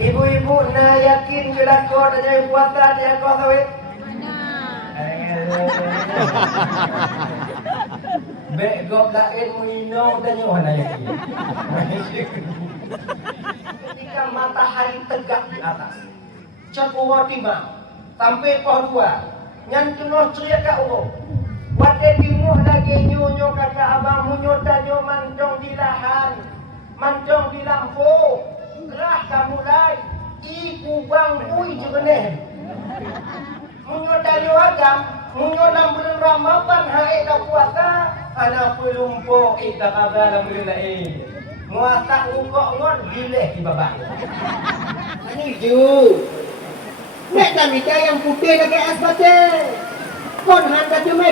Ibu-ibu na yakin bila kau dah jadi puasa dia kau tahu? Begop lain muino dan nyohana yakin. Ketika matahari tegak di atas, cakuwa tiba, sampai pohon dua, nyantunoh ceria ka ulo. Wate timuh lagi nyonyo kakak abang munyo tanyo mantong di lahan, mantong di lampu, gerah kamu lai, iku bang ui jegeneh. Munyo tanyo agam, munyo dalam bulan Ramadan hai ka puasa, anak pelumpo ika kabar bulan lain. Muasa ukok ngon gileh di babak. Ini ju. Nek kami yang putih lagi es batu. Kon han kacume.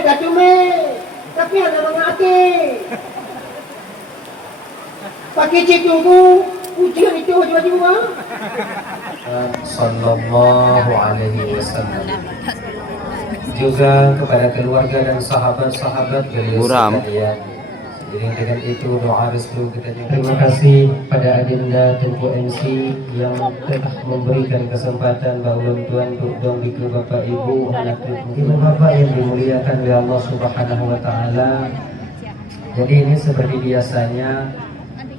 Tapi ada mengaki. Pakai tunggu ujian itu wajib-wajib. Sallallahu alaihi wasallam. Juga kepada keluarga dan sahabat-sahabat beliau sekalian. Dengan itu doa restu kita juga. Terima kasih pada Adinda Tengku MC yang telah memberikan kesempatan bahwa Tuhan dong biku Bapak Ibu anak ibu Bapak yang dimuliakan oleh Allah Subhanahu wa taala. Jadi ini seperti biasanya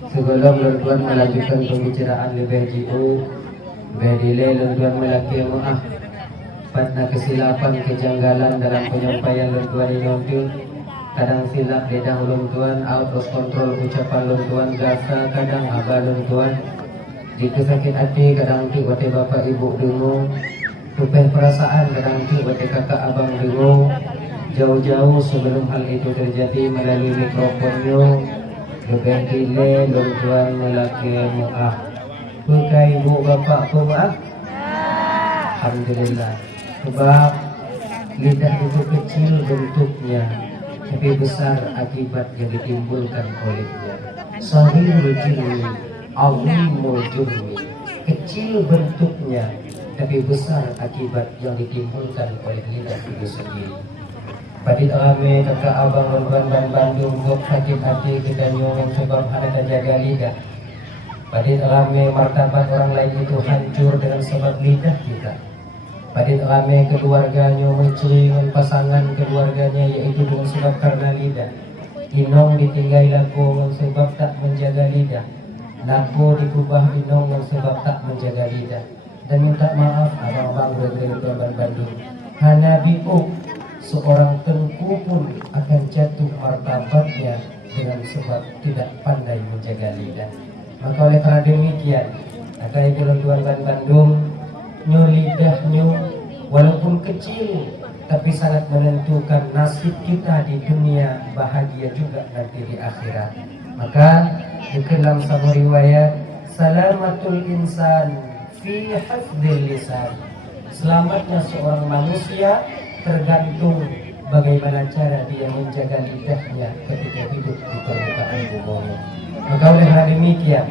sebelum Tuhan melanjutkan pembicaraan lebih jauh, bedile Tuhan melaki maaf pada kesilapan kejanggalan dalam penyampaian Tuhan ini. Kadang silap lidah ulun tuan, out of control ucapan ulun tuan, gasa kadang abah ulun tuan. Jika sakit hati kadang ti wate bapak ibu dengung, tupeh perasaan kadang ti wate kakak abang dengung. Jauh-jauh sebelum hal itu terjadi melalui mikrofonnya, lebih gile ulun tuan melaki maaf. Bukai ibu bapak ku maaf. Alhamdulillah. Sebab lidah itu kecil bentuknya, tapi besar akibat yang ditimbulkan olehnya. Sahirul jurmi, azimul jurmi. Kecil bentuknya, tapi besar akibat yang ditimbulkan oleh lidah itu sendiri. Padit rame kakak abang London dan Bandung untuk sakit hati kita nyuruh sebab ada jaga lidah. Padit rame martabat orang lain itu hancur dengan sebab lidah kita. Padit rame keluarganya mencuri dengan pasangan keluarganya yaitu dengan sebab karena lidah. Inong ditinggal laku dengan sebab tak menjaga lidah. Laku dikubah inong dengan sebab tak menjaga lidah. Dan minta maaf abang-abang dari Bandung. Hana biuk seorang tengku pun akan jatuh martabatnya dengan sebab tidak pandai menjaga lidah. Maka oleh karena demikian, kata ibu Tuan Bandung, lidahnya walaupun kecil tapi sangat menentukan nasib kita di dunia, bahagia juga nanti di akhirat. Maka di dalam sebuah riwayat, salamatul insan fi hafdzil lisan. Selamatnya seorang manusia tergantung bagaimana cara dia menjaga lidahnya ketika hidup di permukaan bumi. Maka oleh karena demikian,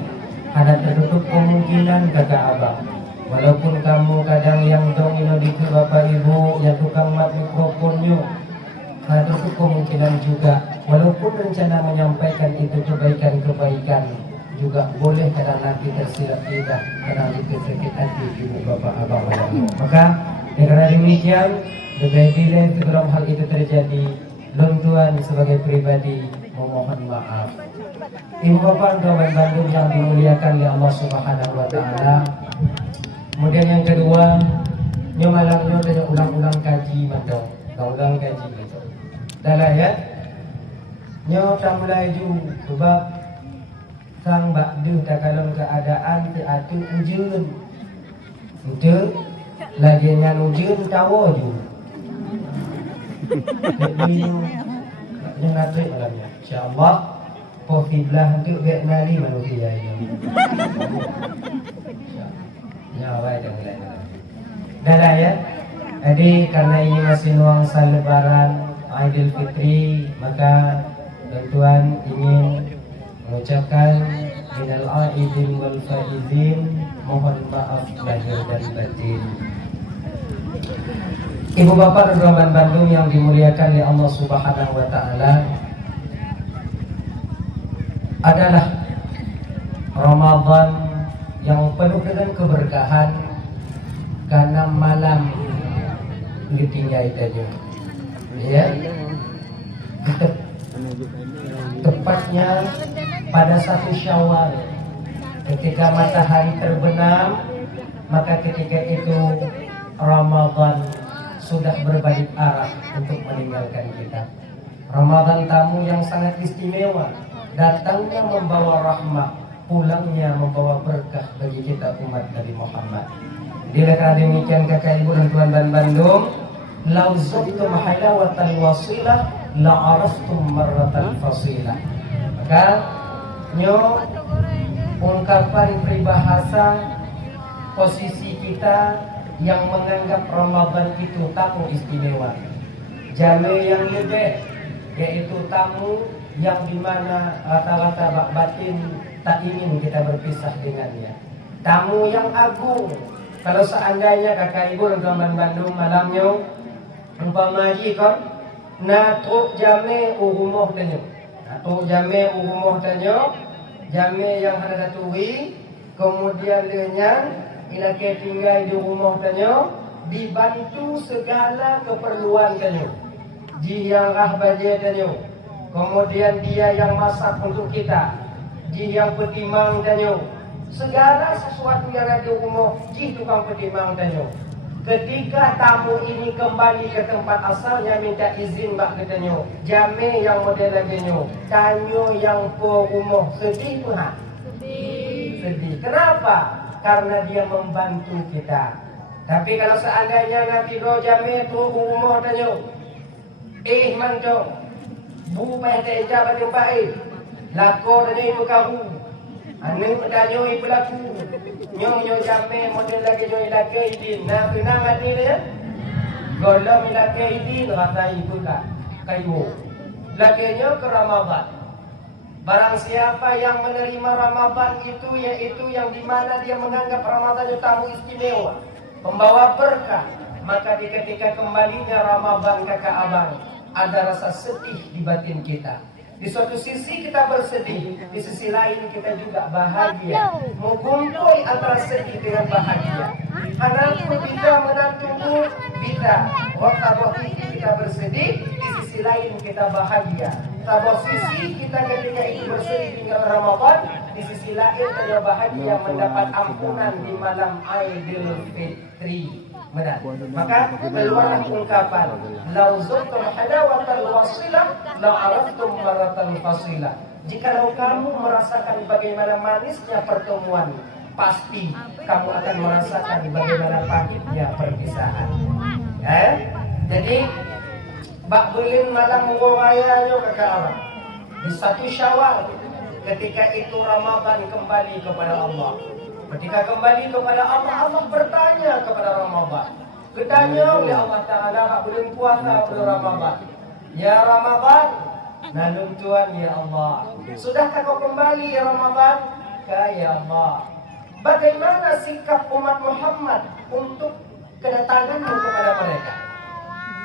ada tertutup kemungkinan kakak abang. Walaupun kamu kadang yang dong di bapak ibu yang tukang mat mikrofonnya, ada tertutup kemungkinan juga. Walaupun rencana menyampaikan itu kebaikan-kebaikan, juga boleh kadang nanti tersilap lidah, kadang itu sakit hati ibu bapak abang. Maka karena demikian, lebih bila sebelum hal itu terjadi, Tuan sebagai pribadi memohon maaf. Ibu bapak kawan Bandung yang dimuliakan oleh Allah Subhanahu wa taala. Kemudian yang kedua, nyomalangnya ada ulang-ulang kaji mantau, ulang kaji gitu. Dalah ya, nyo tak mulai ju, sebab sang bakdu tak kalau keadaan tiatu ujian, itu lagi yang ujian tahu ju. Jadi jangan nanti malamnya, insyaallah. Pofiblah untuk Vietnam manusia ini. Ya, baik mulai. Dah lah ya. Jadi karena ini masih nuansa Lebaran Aidil Fitri, maka Tuan ingin mengucapkan minal aidin wal faizin, mohon maaf lahir dan batin. Ibu bapak dan Bandung yang dimuliakan oleh Allah Subhanahu wa taala, adalah Ramadan yang penuh dengan keberkahan karena malam ditinggal tadi. Ya, tepatnya pada 1 Syawal ketika matahari terbenam, maka ketika itu Ramadan sudah berbalik arah untuk meninggalkan kita. Ramadan tamu yang sangat istimewa, datangnya membawa rahmat, pulangnya membawa berkah bagi kita umat Nabi Muhammad. Karena demikian kakak ibu dan tuan dan Bandung, lau zuktum halawatal wasilah la araftum marratal fasilah. Maka nyo ungkapan peribahasa posisi kita yang menganggap Ramadan itu tamu istimewa, jame yang lebih, yaitu tamu yang dimana rata-rata bak batin tak ingin kita berpisah dengannya. Tamu yang agung. Kalau seandainya kakak ibu dan teman Bandung malamnya umpama haji kan, natruk jame urumuh tanyo, natruk jame urumuh tanyo, jame yang ada datui, kemudian dengan ilake tinggal di rumah tanyo, dibantu segala keperluan tanyo, diarah baje tanyo, kemudian dia yang masak untuk kita, dia yang petimang tanyo, segala sesuatu yang ada di rumah, dia tukang petimang tanyo. Ketika tamu ini kembali ke tempat asalnya, minta izin bak katanya, jame yang model laginya, tanyo yang po rumah, sedih tu ha? Sedih. Kenapa? Karena dia membantu kita. Tapi kalau seandainya nanti do jame tu rumah tanyo, manto, bu payah tak ejab ada baik, lako tanyo itu karu. Anu danyo ibu laku, nyong jame model lagi nyong ilake idin. Nah kena mati dia, golong ilake idin rasa ibu lah kayu. Lakinya ke Ramadan. Barang siapa yang menerima Ramadan itu, yaitu yang dimana dia menganggap Ramadan itu tamu istimewa, pembawa berkah, maka di ketika kembalinya Ramadan kakak abang, ada rasa sedih di batin kita. Di suatu sisi kita bersedih, di sisi lain kita juga bahagia. Mengumpul antara sedih dengan bahagia. Anakku kita menantumu kita, waktu kita bersedih, di sisi lain kita bahagia. Tabah sisi kita ketika itu bersedih dengan Ramadan, di sisi lain kita bahagia mendapat ampunan di malam Aidil Fitri. Benar. Maka keluarlah ungkapan lau zuktum halawatal wasilah la araftum maratal fasilah. Jikalau kamu merasakan bagaimana manisnya pertemuan, pasti kamu akan merasakan bagaimana pahitnya perpisahan. Jadi bak belin malam raya kakak abang di 1 Syawal, ketika itu Ramadan kembali kepada Allah. Ketika kembali kepada Allah, Allah bertanya kepada Ramadan. Bertanya oleh Allah Ta'ala, hak belum puasa pada Ramadan. Ya Ramadan, nalung Tuhan ya Allah. Sudahkah kau kembali ya Ramadan? Ya Allah. Bagaimana sikap umat Muhammad untuk kedatanganmu kepada mereka?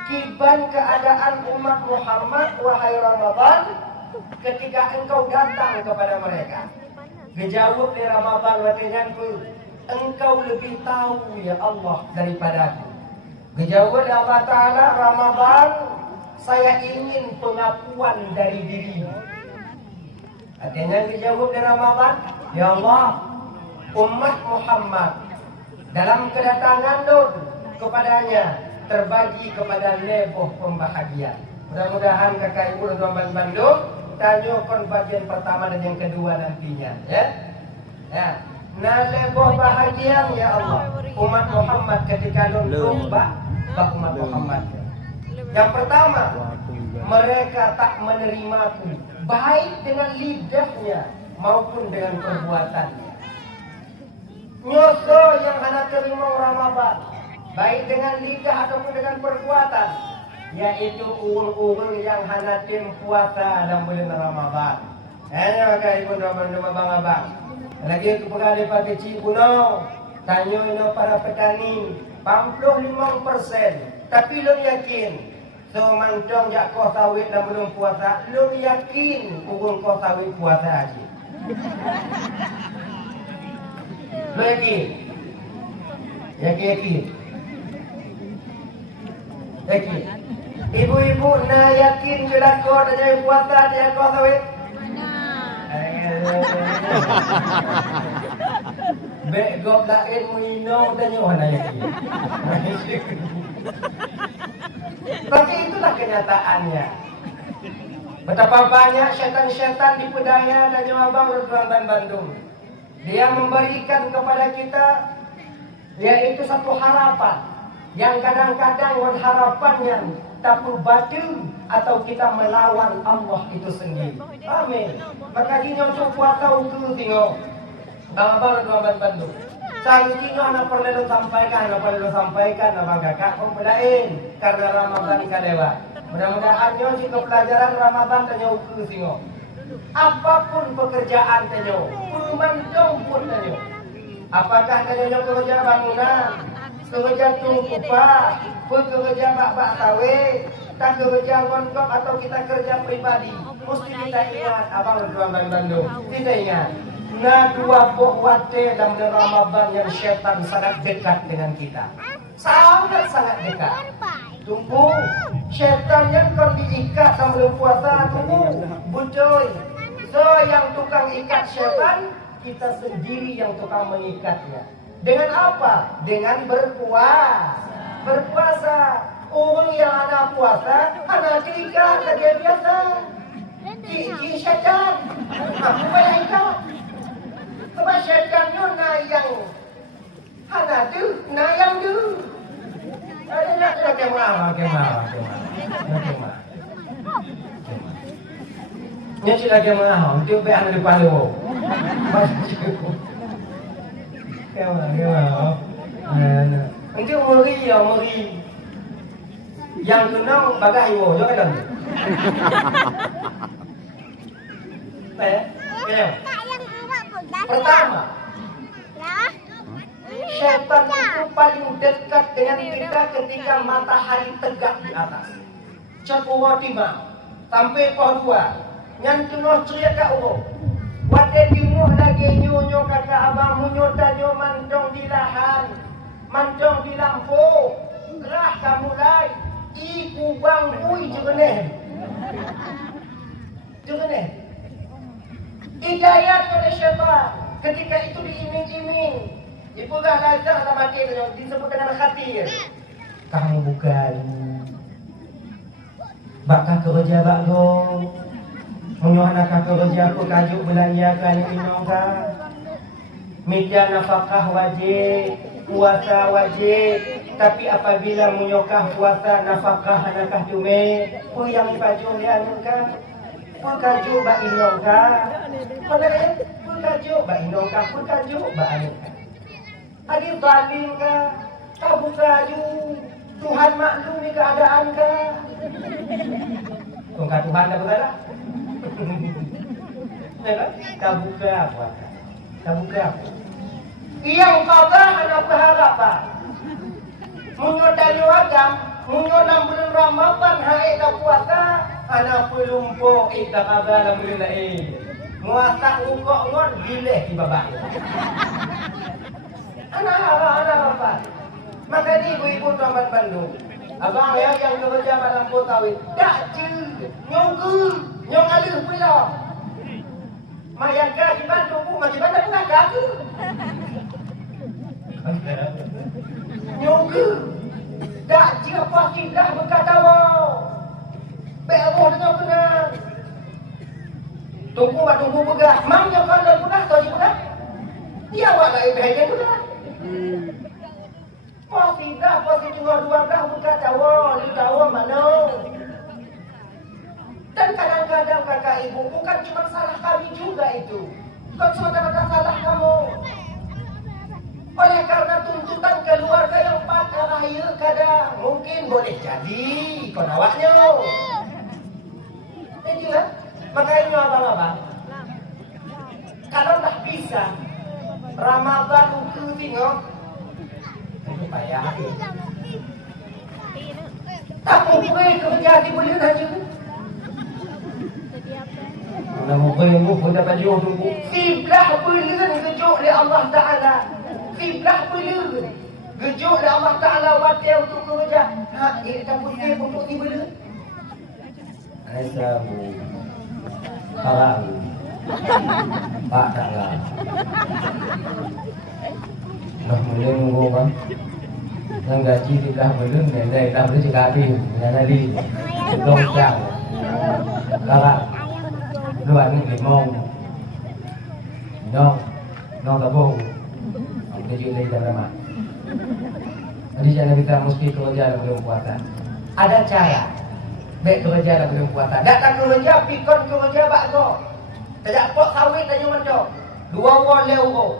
Kiban keadaan umat Muhammad, wahai Ramadan, ketika engkau datang kepada mereka. Dijawab di Ramadan watinganku, engkau lebih tahu ya Allah daripadaku. Dijawab oleh Allah Ta'ala, Ramadan, saya ingin pengakuan dari dirimu. Artinya dijawab di Ramadan, ya Allah, umat Muhammad dalam kedatangan Nur kepadanya terbagi kepada leboh pembahagian. Mudah-mudahan kakak ibu dan teman Bandung tanyakan bagian pertama dan yang kedua nantinya, ya. Nah, leboh bahagian ya Allah, umat Muhammad ketika lundung bak umat Muhammad. Yang pertama, mereka tak menerimaku baik dengan lidahnya maupun dengan perbuatannya. Nyoso yang hendak terima Ramadan, baik dengan lidah ataupun dengan perbuatan, yaitu urung-urung yang hanatim puasa dalam bulan Ramadan. Hanya maka ibu dan abang-abang. Lagi kepada Pak Kecil Puno, tanya para petani, 55%. Tapi lo yakin, so mancong jak kau sawit dalam bulan puasa, lo yakin urung kau sawit puasa haji. Lo yakin? Yakin? Yakin? Ibu-ibu na yakin jelako tanya puasa tanya kau sawit? Begop lain muino tanya mana yakin? Tapi itulah kenyataannya. Betapa banyak syaitan-syaitan di pedaya dan Abang Ridwan Bandung. Dia memberikan kepada kita yaitu satu harapan yang kadang-kadang harapannya tapi batil atau kita melawan Allah itu sendiri. Amin. Maka kita untuk puasa ukur tengok. Abang Ridwan Bandung. Seharusnya anak perlu sampaikan abang kakak pembelain karena Ramadan kan lewat. Mudah-mudahan jika pelajaran Ramadan tanya ukur tengok. Apapun pekerjaan tanya, pemantau pun tanya. Apakah tanya kerja bangunan, kerja tungkupa, pekerja bak-bak sawit, tak kerja ngongkok atau kita kerja pribadi. Mesti kita ingat Abang Ridwan Bandung. Kita ingat. Nah dua buahwate dalam Ramadan yang syaitan sangat dekat dengan kita. Sangat dekat. Tunggu, syaitan yang kau diikat dalam puasa, tunggu, bucoy. So yang tukang ikat syaitan, kita sendiri yang tukang mengikatnya. Dengan apa? Dengan berpuasa. Orang yang ada puasa, anak diikat, dia biasa. Cik syaitan, aku payah ikat. Sebab syaitannya nak yang anak tu, nak yang tu. Nak kemah. Nya sila kemah, untuk be anu depan lu. Kemah. Untuk meri. Yang kenal bagai wo, jo kan. Pertama, syaitan itu paling dekat dengan kita ketika matahari tegak di atas. Cakuwa timah, sampai pohon nyantunoh ceria ka ugo. Wate dimuh lagi nyonyo kakak abang munyo tanyo mantong di lahan, mantong di lampu, gerah kamu lai, iku bang ui jegeneh. Hidayat oleh syaitan. Ketika itu diiming-iming. Ibu dah lazar sama mati disebut dengan khatir. Kamu bukan. Bakal kerja bakgo. Menyohana kerja aku kajuk belanja kan inongka. Media nafkah wajib, puasa wajib. Tapi apabila menyokah puasa nafkah anakah jume, yang baju dia anakah. Pekajuk ba inongka. Padahal pekajuk ba inongka, pekajuk ba anakah. Adi baling ka, kau bukaju. Tuhan maklumi keadaan ka. Tungkah Tuhan dah berada. Kau buka apa? Yang kata anak berharap pak. Munyo dayo agam, munyo 6 bulan Ramadan hai dah puasa, anak pelumpo ita kaga dalam bulan lain. Muasa ungkok ngon gileh di babak. Anak apa? Maka ni ibu-ibu Tuan Bandung. Abang yang kerja dalam potawit, dak je, nyong alih pula. Mayaka di Bandung pun macam mana pun agak ke? Nyongga, dak je apa tidak berkata wow. Beroh dengan benar. Tunggu bergerak. Mangnya kalau pun dah tahu pun dah. Dia awak nak ibadah pun dah. Pasti tengah 12 berkata wow, dia tahu mana. Dan kadang-kadang kakak ibu bukan cuma salah kami juga itu. Bukan semata-mata salah kamu. Oleh karena tuntutan keluarga yang pakar raya kadang mungkin boleh jadi konawaknya. Jadi lah, makanya abang-abang. Kalau dah bisa Ramadan ukur tengok, itu payah. Tak boleh kerja di bulan haji. Nama kau yang pun dapat jauh tunggu. Siblah bulan kejuk oleh Allah Ta'ala. Fiblah bela. Gejuk dah Allah Ta'ala watia untuk kerja. Tak putih untuk tiba. Aisyah Parang Pak Ta'ala Noh mulai nunggu kan Yang gaji kita belum Dari dah boleh cakap habis Yang tadi Sebelum jam Kakak Luar ni limong Nong tabung Kita juga dari jam lama Jadi jangan kita mesti kerja dalam belum puasa. Ada cara baik kerja dalam belum puasa. Datang kerja, pikon kerja bakso. Tidak pot sawit dan nyaman jauh. 2 orang lewat.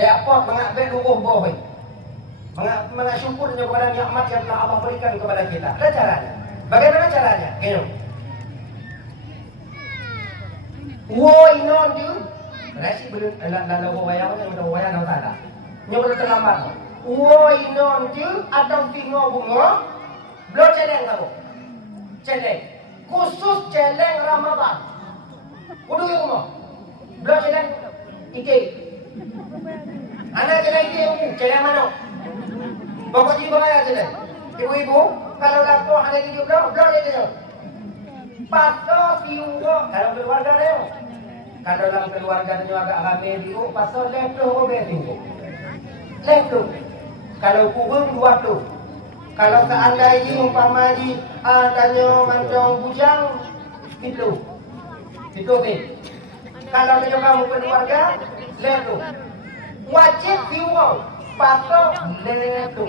Tidak pot mengambil luruh bohoi. Mengasyukur kepada nikmat yang telah Allah berikan kepada kita. Ada caranya. Bagaimana caranya? Gini. Woi non tu. Rasi belum lalu wayang yang wayang nak tak ada. Nyoba terlambat. Woi non tu atau tingo bunga. Belum celeng kamu. Celeng. Khusus celeng Ramadan. Kudu yang mau. Belum celeng. Ike. Anak celeng ike. Celeng mana? Bapak jadi bagaimana celeng? Ibu-ibu. Kalau lapor anak itu belum dia celeng. Pasal siungo. Kalau keluarga dia. Kalau dalam keluarga dia agak ramai dia. Pasal lepro begitu. Lepro. Kalau kurung 20. Kalau seandainya umpamanya adanya mancung bujang itu sih. Kalau dia kamu keluarga leto wajib diuang pasal leto.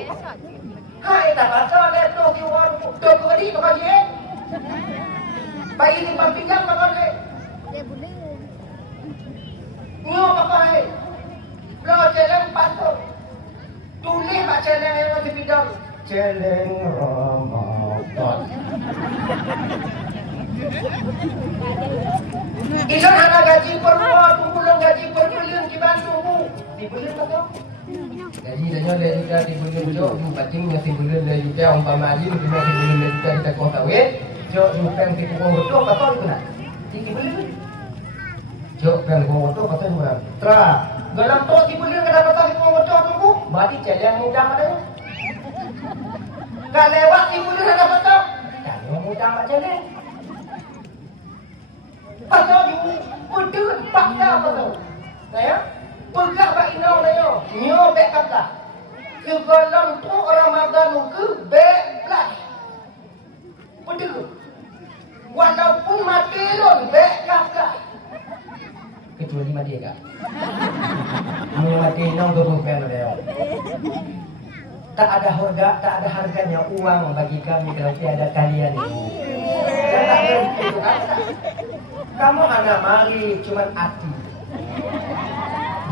Hai tak pasal leto diuang tu kali tu kali bayi ni pampingan makan le. Nyo pakai lo jalan pasal tulis mak jalan yang ada bidang celeng Ramadan. Isan anak gaji perbuat, pulang gaji perbulan kita tunggu. Dibulan betul? Gaji dah nyoleh juga dibulan jok, pancing masih bulan dah juga umpama aji mungkin masih bulan dah juga kita kau tahu jok pem kita kau betul betul tu nak. Tinggi bulan. Jok pem kau betul betul tu nak. Tra, dalam tu dibulan kada betul kau betul tunggu, berarti celeng mudah ada. Gak lewat ibu dia ada betul. Kalau mudah macam ni. Pasal ibu betul paksa betul. Saya pegah bak inau saya. Nyo bek kata. Kegalam tu Ramadan ke bek plus. Betul. Walaupun mati lon bek kata. Kecuali mati kak. Mati inau tu bukan dia. Tak ada harganya uang bagi kami kalau tiada kalian ibu. Kamu anak mari cuma hati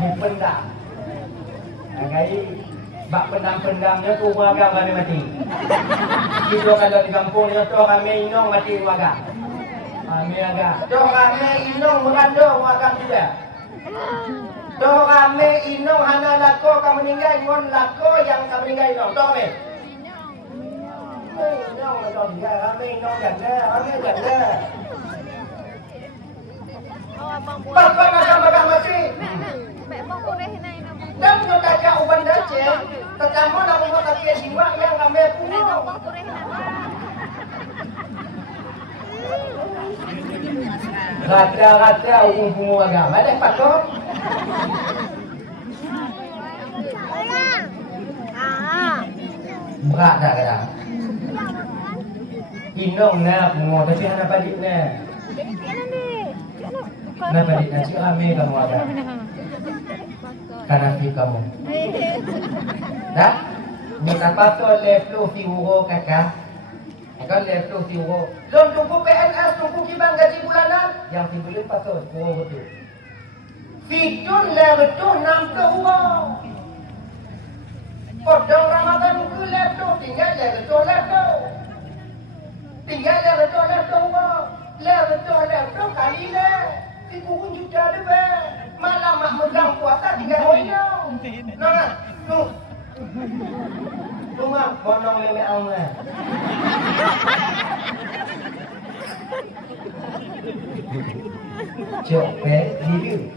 dipendam. Agai bak pendam-pendamnya tu warga kami mati. Itu kalau di kampungnya tu kami inong mati warga. Kami agak. Tu kami inong mengandung warga juga. Doh kami inong hana lako kamu meninggal ngon lako yang kamu meninggal inong. Doh kami. Inong doh meninggal kami inong ganda. Bapak macam bapak mati. Dan punya tajak uban dace. Tetamu nak buat kaki jiwa yang kami punya. Rata-rata umum agama deh pakor. Berat tak kadang? Inong nak mengo tapi hana padik na. Na padik na cik rame kamu ada. Kanafi kamu. Dah? Minta patol leflo si uro kakak. Akan leflo si uro. Lom tunggu PNS tunggu kibang gaji bulanan. Yang si bulan patol uro betul. Fitun lebetul 60 orang. Kodong Ramadan ke lebetul tinggal lebetul. Tinggal lebetul orang. Lebetul kali le. Si kurun juta debe. Malam mak megang puasa tinggal hoyo. Nah, tu. Rumah bonong leme Allah. Cok pe, review.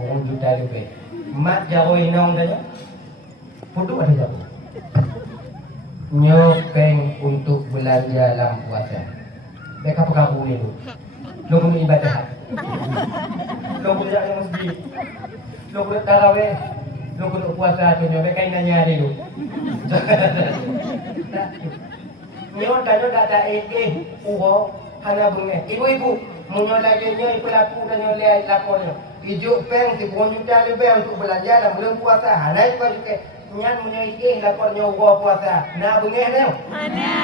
Kung juta lebih. Mak jauh inong tanya. Putu ada jauh. Nyopeng untuk belanja dalam puasa. Mereka pekabung itu. Lo kudu ibadah. Lo kudu jaga masjid. Lo kudu taraweh. Lo kudu puasa tu nyopeng kain nanya dia tu. Nyo tanya dak ada uho hana bunge. Ibu-ibu munyo lagi nyo pelaku dan nyo lihat lakonnya. Ijuk peng 10 juta lebih untuk belanja dalam bulan puasa. Hana itu juga nyan munyo lakonnya uho puasa. Nak bunge nyo? Mana?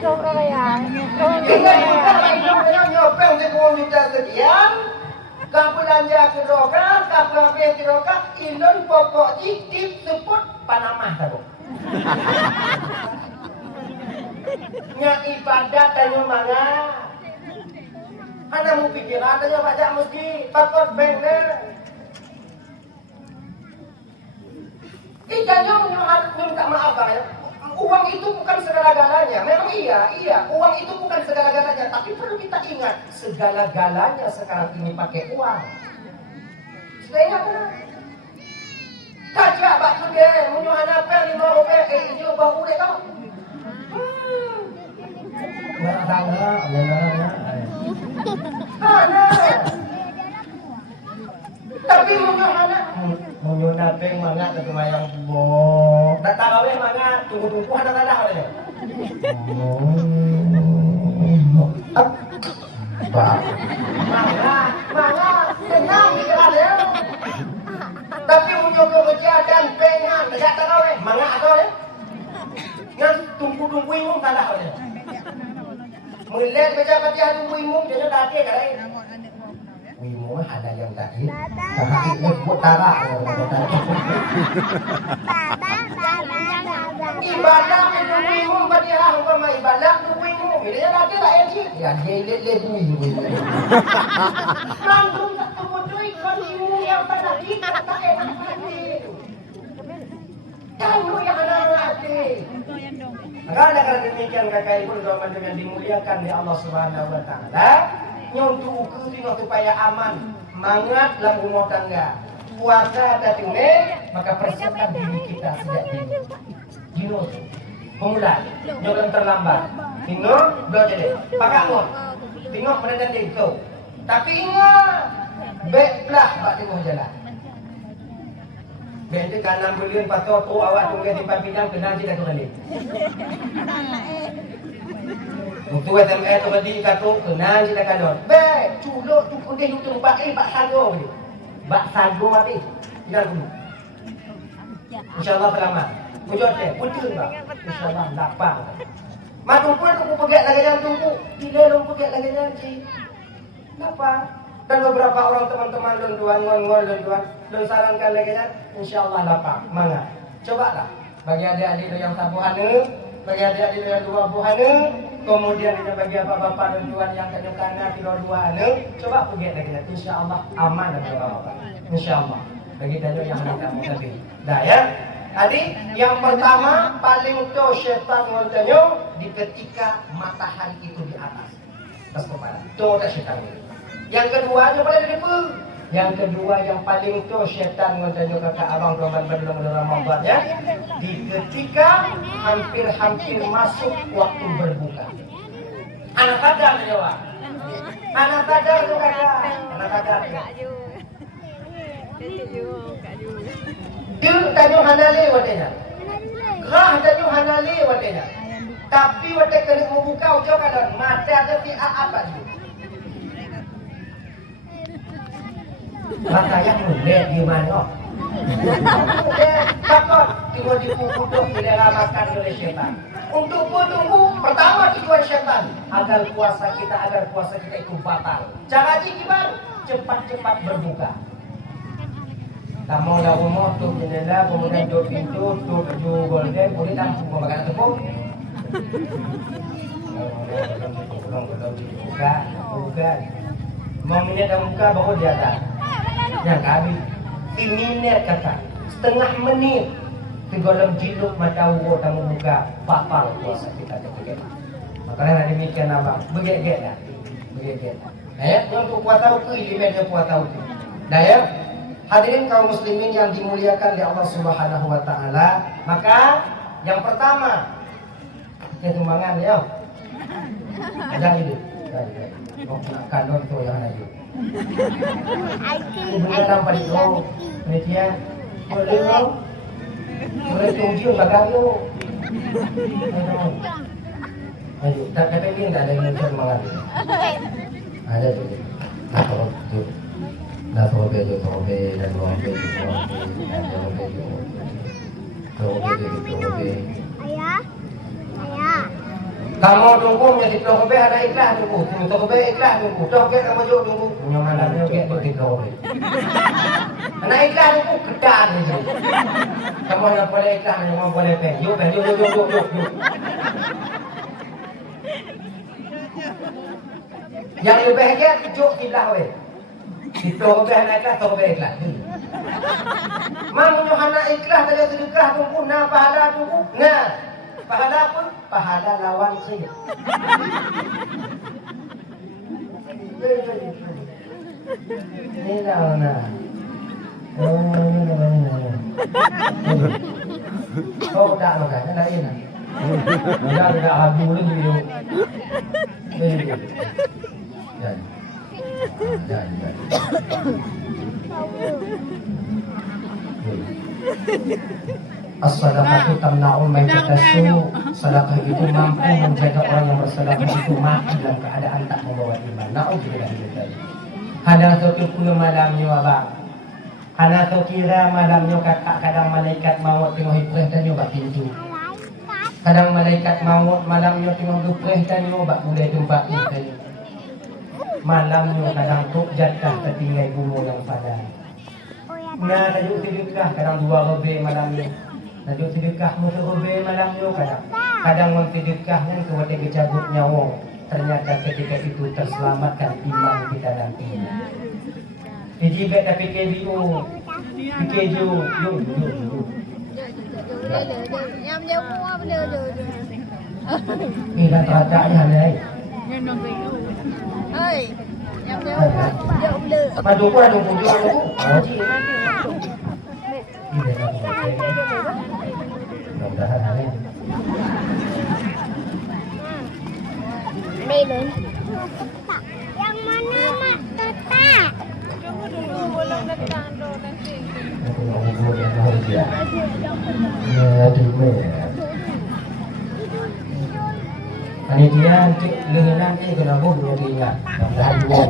Sobra kaya. Tinggal nyo peng 10 juta sekian. Kau belanja ke roka, kau belanja ke roka, indon pokok tip seput Panama tahu. Nya ibadat tanya mana? Ada mau pikiran tanya baca meski takut bener. Ikannya minta maaf ya. Uang itu bukan segala-galanya. Memang iya, uang itu bukan segala-galanya. Tapi perlu kita ingat, segala-galanya sekarang ini pakai uang. Sudah ingat kan? Kajak bak sudah, menyuhan apa 5 rupiah, hijau bahu deh tau. Nggak tangga, mana? Tapi menyuhan Munyuna peng manga ke mayang bo. Datang awe manga tunggu-tunggu ada oleh. Manga tenang dikira ya. Tapi munyo kejadian pengan tidak tahu manga atau ya. Yang tunggu-tunggu imum kalah oleh. Melihat baca baca tunggu imum dia dah ada kan. Wimu ada yang tadi, tapi utara. Ibadah itu wimu beriah umpama ibadah itu wimu. Dia lagi lah yang sih. Ya dia lihat wimu. Langsung ketemu ikan wimu yang pada kita tak enak lagi. Kamu yang ada hati. Karena demikian kakak ibu doa dengan dimuliakan di Allah Subhanahu Wa Taala. Untuk ukur tinggal supaya aman, mangat dalam rumah tangga. Puasa datang maka persiapkan diri kita sejak dini. Dino, pemula, jangan terlambat. Tengok, belajar deh. Pakangon, tengok mana dan itu. Tapi ingat, baiklah bak tengok jalan. Benda kanan belian pasal tu awak tunggu di pabidang kena je dah tu balik. Untuk SMS tu tadi kata kena je dah kadon. Baik, culuk tu kudih tu bak sago ni. Bak sago mati. Jangan dulu. Insya-Allah selamat. Pujot deh, putus bak. Insya-Allah dapat. Matu pun tu pegat lagi yang tunggu. Bila lu pegat lagi yang ci. Dapat. Dan beberapa orang teman-teman londuan don sarankan lagi kan insyaallah dapat. Mangga. Cobalah bagi adik-adik yang satu hana, bagi adik-adik yang 2 hana, kemudian kita bagi bapak-bapak dan tuan yang kena kilo 2 hana, coba pergi lagi kan insyaallah aman dan bapak-bapak. Insyaallah. Bagi tanya yang kita mau tadi. Dah ya. Tadi yang pertama paling tu syaitan ngontanya di ketika matahari itu di atas. Tas kepala. Tu tak syaitan. Yang kedua pada apa? Yang kedua yang paling tu syaitan ngontanya kakak abang tuan belum Ramadan ya. Di ketika hampir masuk waktu berbuka. Anak sadar jawab. Anak sadar tu kakak. Anak sadar. Dia tanya hanali watenya. Rah tanya hanali watenya. Tapi wate kena membuka ujung kadang mata ada fi apa tu. Maka yang mulai di mana? Takut tengok di pukul tidak makan oleh syaitan. Untuk menunggu pertama tujuan syaitan agar puasa kita itu batal. Cara gimana? Cepat-cepat berbuka. Tamu lah rumah tu jendela, kemudian tu pintu, tu baju golden, kemudian langsung makan tepung. Buka. Mau minyak dan muka baru di atas. Yang kami, 10 minit kakak. setengah menit ke dalam jiluk mata uwo tamu muka papal puasa kita ketika. Makanya demikian abang, begek-gek dah. Begek-gek. Daya, untuk kuatau ke ilimen dia kuatau ke. Daya, hadirin kaum muslimin yang dimuliakan oleh Allah Subhanahu wa taala, maka yang pertama kita tumbangan ya. Jangan itu. Oh, kandung tu yang ada. Ibu nampak itu, mereka boleh mau, boleh tujuh bagaimana? Ayo, tak kata ini tak ada yang semangat. Ada tu, dah tobe dan tobe, Ayah, ayah. Kamu tunggu menjadi tobe ada ikhlas tunggu, tobe ikhlas tunggu, tobe kamu juga tunggu. Punya malamnya juga tu tobe. Anak ikhlas tunggu kedan itu. Kamu nak boleh ikhlas, kamu boleh pen, yuk. Yang lebih hebat juk kiblah we. Kita lebih anak ikhlas, tobe ikhlas. Mamunya anak ikhlas saja sedekah tunggu, nah pahala tunggu, nah. Pahala pun pahala lawan saya. Ini lah. Oh tak makanya dah ini. Dah habis lagi tu. Jangan. As-sadaqatu tamna'u maitatasu. Sedekah itu mampu menjaga orang yang bersedekah itu mati dalam keadaan tak membawa iman. Na'udzubillah min dzalik. Hana tu kira malamnya abang. Hana tu kira malamnya kadang malaikat maut tengok hipreh dan nyoba pintu. Kadang malaikat maut malamnya tengok hipreh dan nyoba mulai tempat itu. Malamnya kadang tuk jatah tertinggal gunung yang padan. Nah, tajuk sedekah kadang 2 lebih malamnya. Tajuk sedekah musuh lebih malamnya kadang orang sedekah kan kewadah kecabut nyawa. Ternyata ketika itu terselamatkan iman kita nanti. Dijibet tapi PKBU, PKJU, yuk. Yang jauh apa dia? Ini dah teracaknya ni. Hei, yang jauh dia. Madu pun ada pujuk aku. Oh, cik. Ini dah mudah-mudahan hari. Melon. Yang mana mak tetap? Tunggu dulu, belum datang nanti. Aku nak hubung yang harus dia. Aduh, panitia cik lengan ni kena bunuh dia ingat. Mudah-mudahan dua.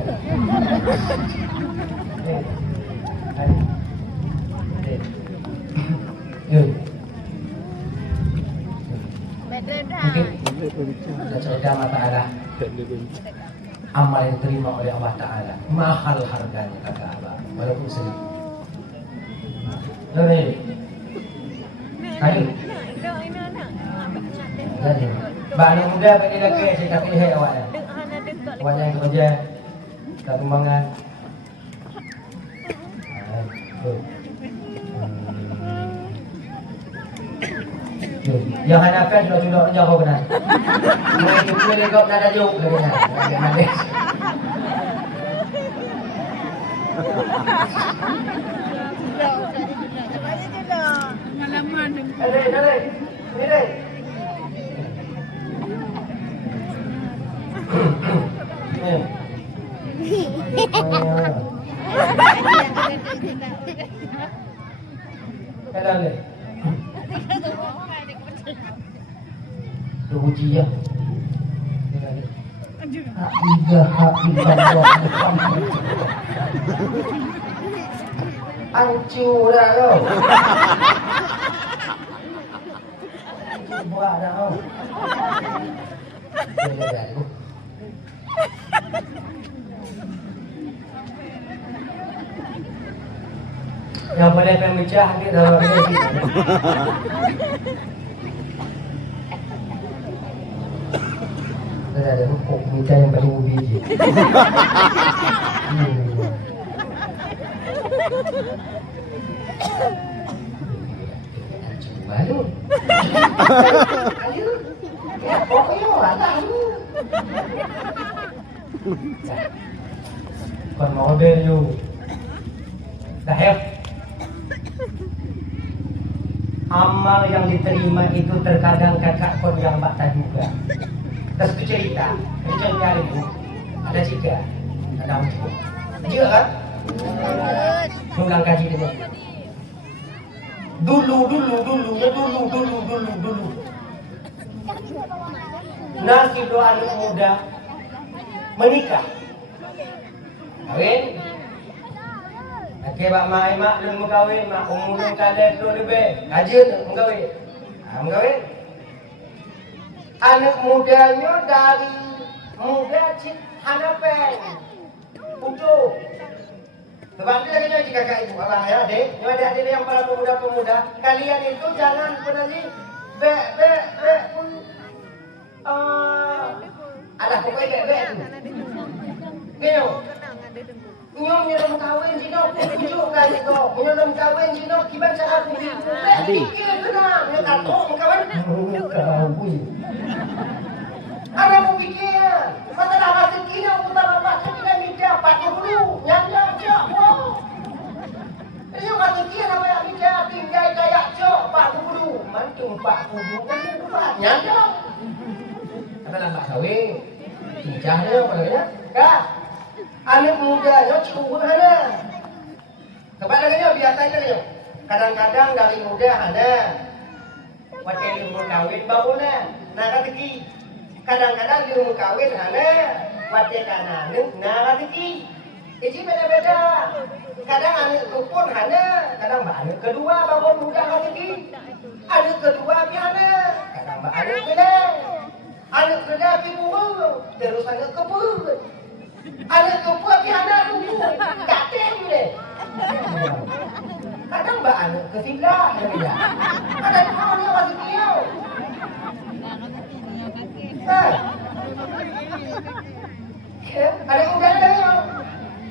Mungkin cerita mata Allah. Amal yang diterima oleh Allah Ta'ala mahal harganya kata abang, walaupun sedikit. Ayo. Jadi, anak muda bagi lelaki saya pilih awaknya. Awaknya yang kerja, tak kembangan. Yang hanapan sudah jauh benar. Mulai itu boleh kau nak jauh lagi nak. Manis. Ada. Ini. Ada. Uji ya. Hancur dah kau. Buat dah kau. Yang boleh pemecah dia dalam ini. Ada hukum minta yang paling biji. Ayo. Ya, pokoknya ada. Còn mau bên you. Dah ya. Amal yang diterima itu terkadang kakak kon yang baca juga. Terus itu cerita itu ada tiga, ada cukup. Dia kan? Mengulang kaji dulu. Dulu. Nasib doa anak muda menikah, kawin. Okey, bak mai mak belum kawin, mak umur kalian tu lebih. Kaji tu mengkawin. Mengkawin. Anak mudanya dari muda cip hanapen. Utuh. Sebab itu lagi nyari kakak ibu, abang ya, adik. Ini adik-adik yang para pemuda-pemuda. Kalian itu jangan pernah ni pun. Alah pokoknya bek tu. Kau. Nyom nyelom kawin sino, pujuk kali kau. Nyelom kawin sino, kiban cara pujuk. Dikir kena, dia takut kawin. Kawin. Ada mau pikir, masa dah masa kini, utara masa kini meja 40, nyanda cok. Ini masa kini apa yang meja tinggal kayak cok 40, mantung 40 kan tempat nyanda. Apa nak kawin? Ijah dia apa lagi? Kak. Anak mudanya cukup ada. Sebab lagi biasa itu. Kadang-kadang dari muda ada. Waktu ilmu kawin bangunan. Nah katiki. Kadang-kadang ilmu kawin ada. Waktu kanan nah katiki. Ini beda-beda. Kadang anak itu pun ada. Kadang anak kedua bangun muda katiki. Anak kedua piana. Kadang anak kedua. Anak kedua pibu. Terus anak kebun. Ada kepuak yang ada tunggu, tak tem deh. Kadang mbak anak ketiga, ada kau ni masih kiau. Ada udara lagi.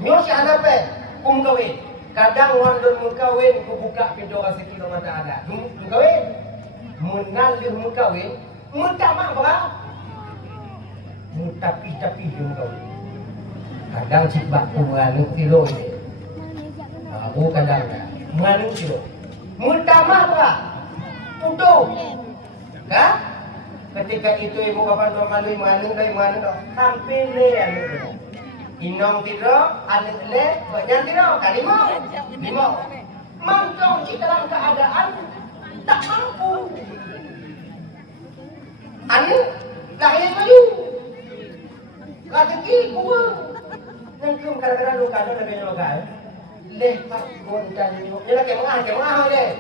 Mio si anak pe, kawin. Kadang wandon kawin, ku buka pintu kasih kilo mata ada. Kawin, mengalir kawin, mencamak berapa? Tapi kawin. Kadang cibak menganuk kilo ini. Aku kadang menganuk kilo. Mutamah apa? Utuh. Kan? Ketika itu ibu kapan bermalu menganuk dari mana? Sampai le anuk itu. Inong tidak, anuk le, banyak tidak. Lima. Mancong dalam keadaan tak mampu. Anuk lahir maju. Rezeki kubur. Nangkum kadang-kadang luka ada lagi luka. Lepas gontanyo, ni lagi mengah deh.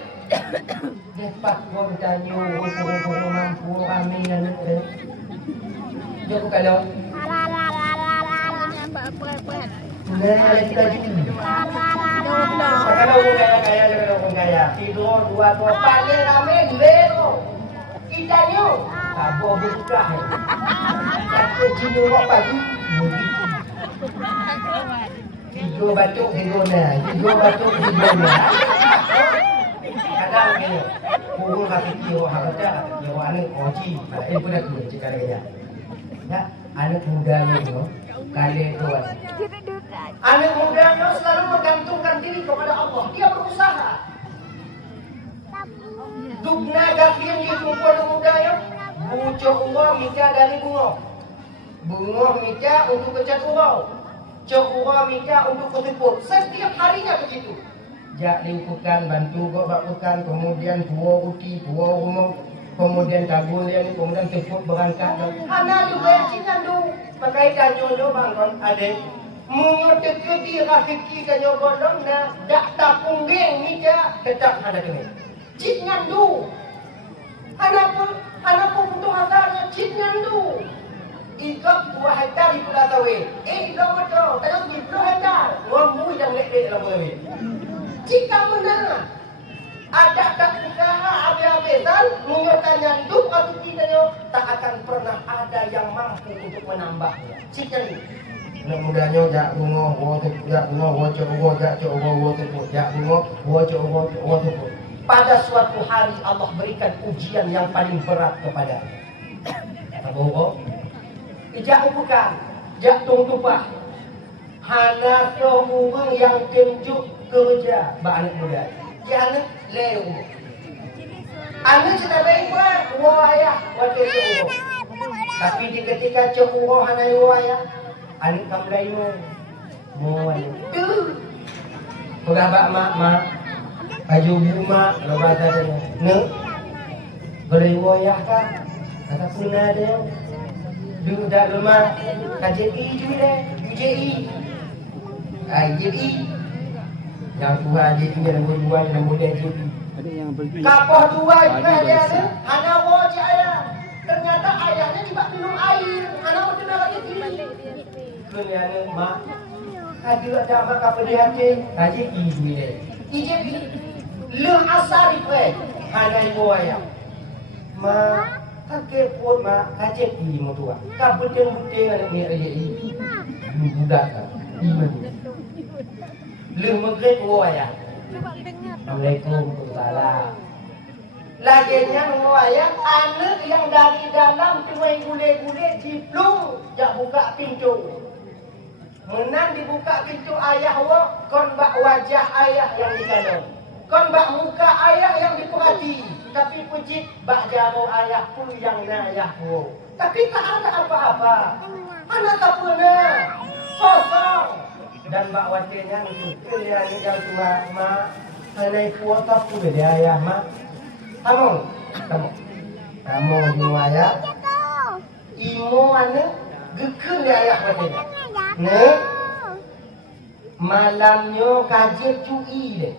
Lepas gontanyo, hukum mampu kami dan itu. Jauh kalau. Nah, kita jadi. Kalau gaya, kalau gaya, tidur 2 paling ramai dulu. Kita nyu, tak boleh buka. Aku jiwa apa tu? Tiga batuk hidona. Kadang gini, pukul hati kiwa harga, kiwa anak oji, ini pun aku cakap lagi ya. Anak mudanya itu, kali tuan. Anak mudanya selalu menggantungkan diri kepada Allah. Dia berusaha. Dukna gafir di kumpulan mudanya, bujuk uang minta dari bunga. Bunga minta untuk kecat uang. Cokura minta untuk keteput. Setiap harinya begitu. Jak lingkukan, bantu gok bakukan, kemudian buah uti, buah umum, kemudian kabul yang kemudian teput berangkat. Hana juga yang cingan tu. Pakai kanyo bangkon adik. Mengerti di rafiki kanyo gondong na dak tapung geng minta tetap ada kini. Cingan tu. Hana pun butuh hasilnya cingan tu. Ikut 2 hektar di Pulau Tawi. Ikut betul. Tengok di 10 hektar. Ngomong yang lek-lek dalam Pulau Tawi. Jika benar ada tak usaha habis-habisan menguatkan nyanduk atau tidak, tak akan pernah ada yang mampu untuk menambahnya. Jika ini. Anak mudanya jak bunga, jak bunga, cok bunga, jak cok bunga, tepuk. Jak bunga, cok bunga, tepuk. pada suatu hari Allah berikan ujian yang paling berat kepada kata bohong ijak bukan jak tungtupah hana orang yang tunjuk kerja ba anak muda ya anak leu anak sudah baik buat ayah wakil tu tapi di ketika cemurah hana ayah anak kamu lain mau pegabak mak baju bunga kalau bahasa dia ne boleh wayah kan kata punah dia duduk dah rumah KJI juga UJI IJI yang tua JI yang nombor 2 yang nombor 2 JI kapah 2 juga dia ada hana wajah ayah ternyata ayahnya juga minum air hana wajah lagi kena mak ada mak apa dia KJI juga IJI lương asari pe hanai boya ma kake pun ma kaje di motua ka budeng-budeng ada ni aje i budak ka iman lương magret boya Assalamualaikum warahmatullahi laginya boya anak yang dari dalam tuai gule-gule diplung jak buka pintu menang dibuka pintu ayah wa kon bak wajah ayah yang dikandung kon bak muka ayah yang diperhati tapi pujit bak jaro ayah pun yang ayah pun tapi tak ada apa-apa anak tak pernah kosong dan bak wajahnya itu kalian yang cuma mak anai kuota pun dia ayah mak kamu semua ayah imo anak gekun dia ayah wajahnya ne malamnya kaji cuci deh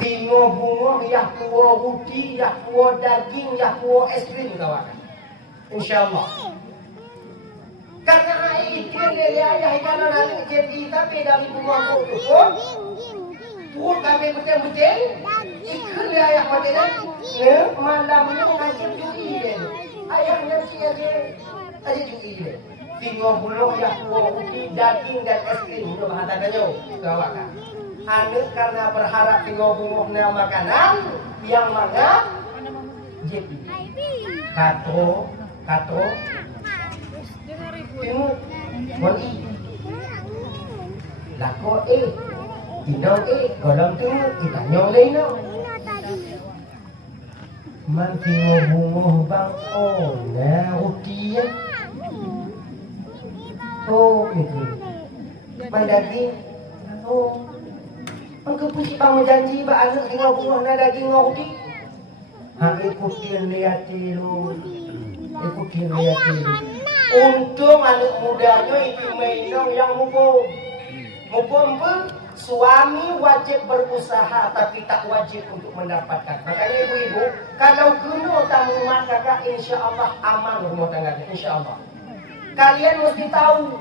singo bungo yah kuo roti yah kuo daging yah kuo es krim kawan insyaallah karena itu dia ayah kalau nak jadi tapi dari bungo tu pun kami betul-betul ikut dia ayah macam ni malamnya ngaji cuci deh ayahnya aja cuci deh singo bungo yah kuo roti daging dan es krim itu bahasannya kawan kan anak karena berharap tinggal-tinggal makanan yang mana jadi kato timur moni lako tinong golong timur kita nyoleh no man tinggal-tinggal bang na uti itu man daging Engkau puji bangun janji ba anak tinggal buah na daging roti. Ikutin lihat lu. Untung anak mudanya itu mainong yang mumpung pun suami wajib berusaha tapi tak wajib untuk mendapatkan. Makanya ibu-ibu kalau guna tamu maka insya-Allah aman rumah tangganya insya-Allah. Kalian mesti tahu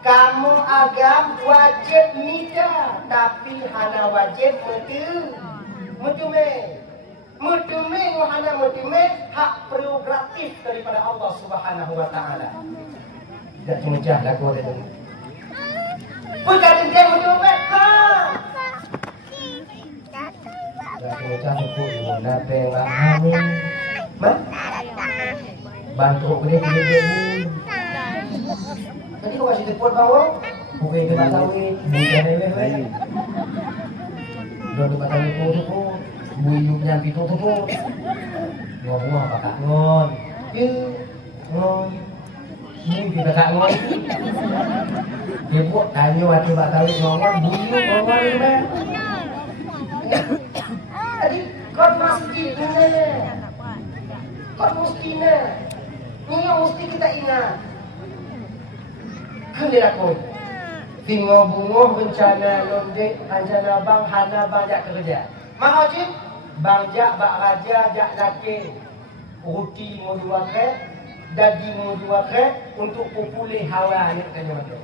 kamu agam wajib nikah tapi hana wajib mutume hana mutume hak prerogatif daripada Allah Subhanahu wa taala. Tidak cemecah lah kau tadi. Bukan dia mutume kan. Tidak cemecah aku nak pengang. Bantu dia. Tadi kau kasih telepon bawang, bukan dia batawi, bukan dia. Dua batawi tu, buyuk nyampi tu. Ngomong apa kak ngon? Ngon. Ini kita kak ngon. Dia buat tanya waktu batawi ngomong buyuk ngomong ni. Tadi kau mesti Ini yang mesti kita ingat. Kena lakon. Tinggal bunga bencana londe anjana bang hana banyak kerja. Mak wajib bang jak bak raja jak laki roti mau 2 krep, daging mau 2 krep untuk populeh hawa ni katanya macam.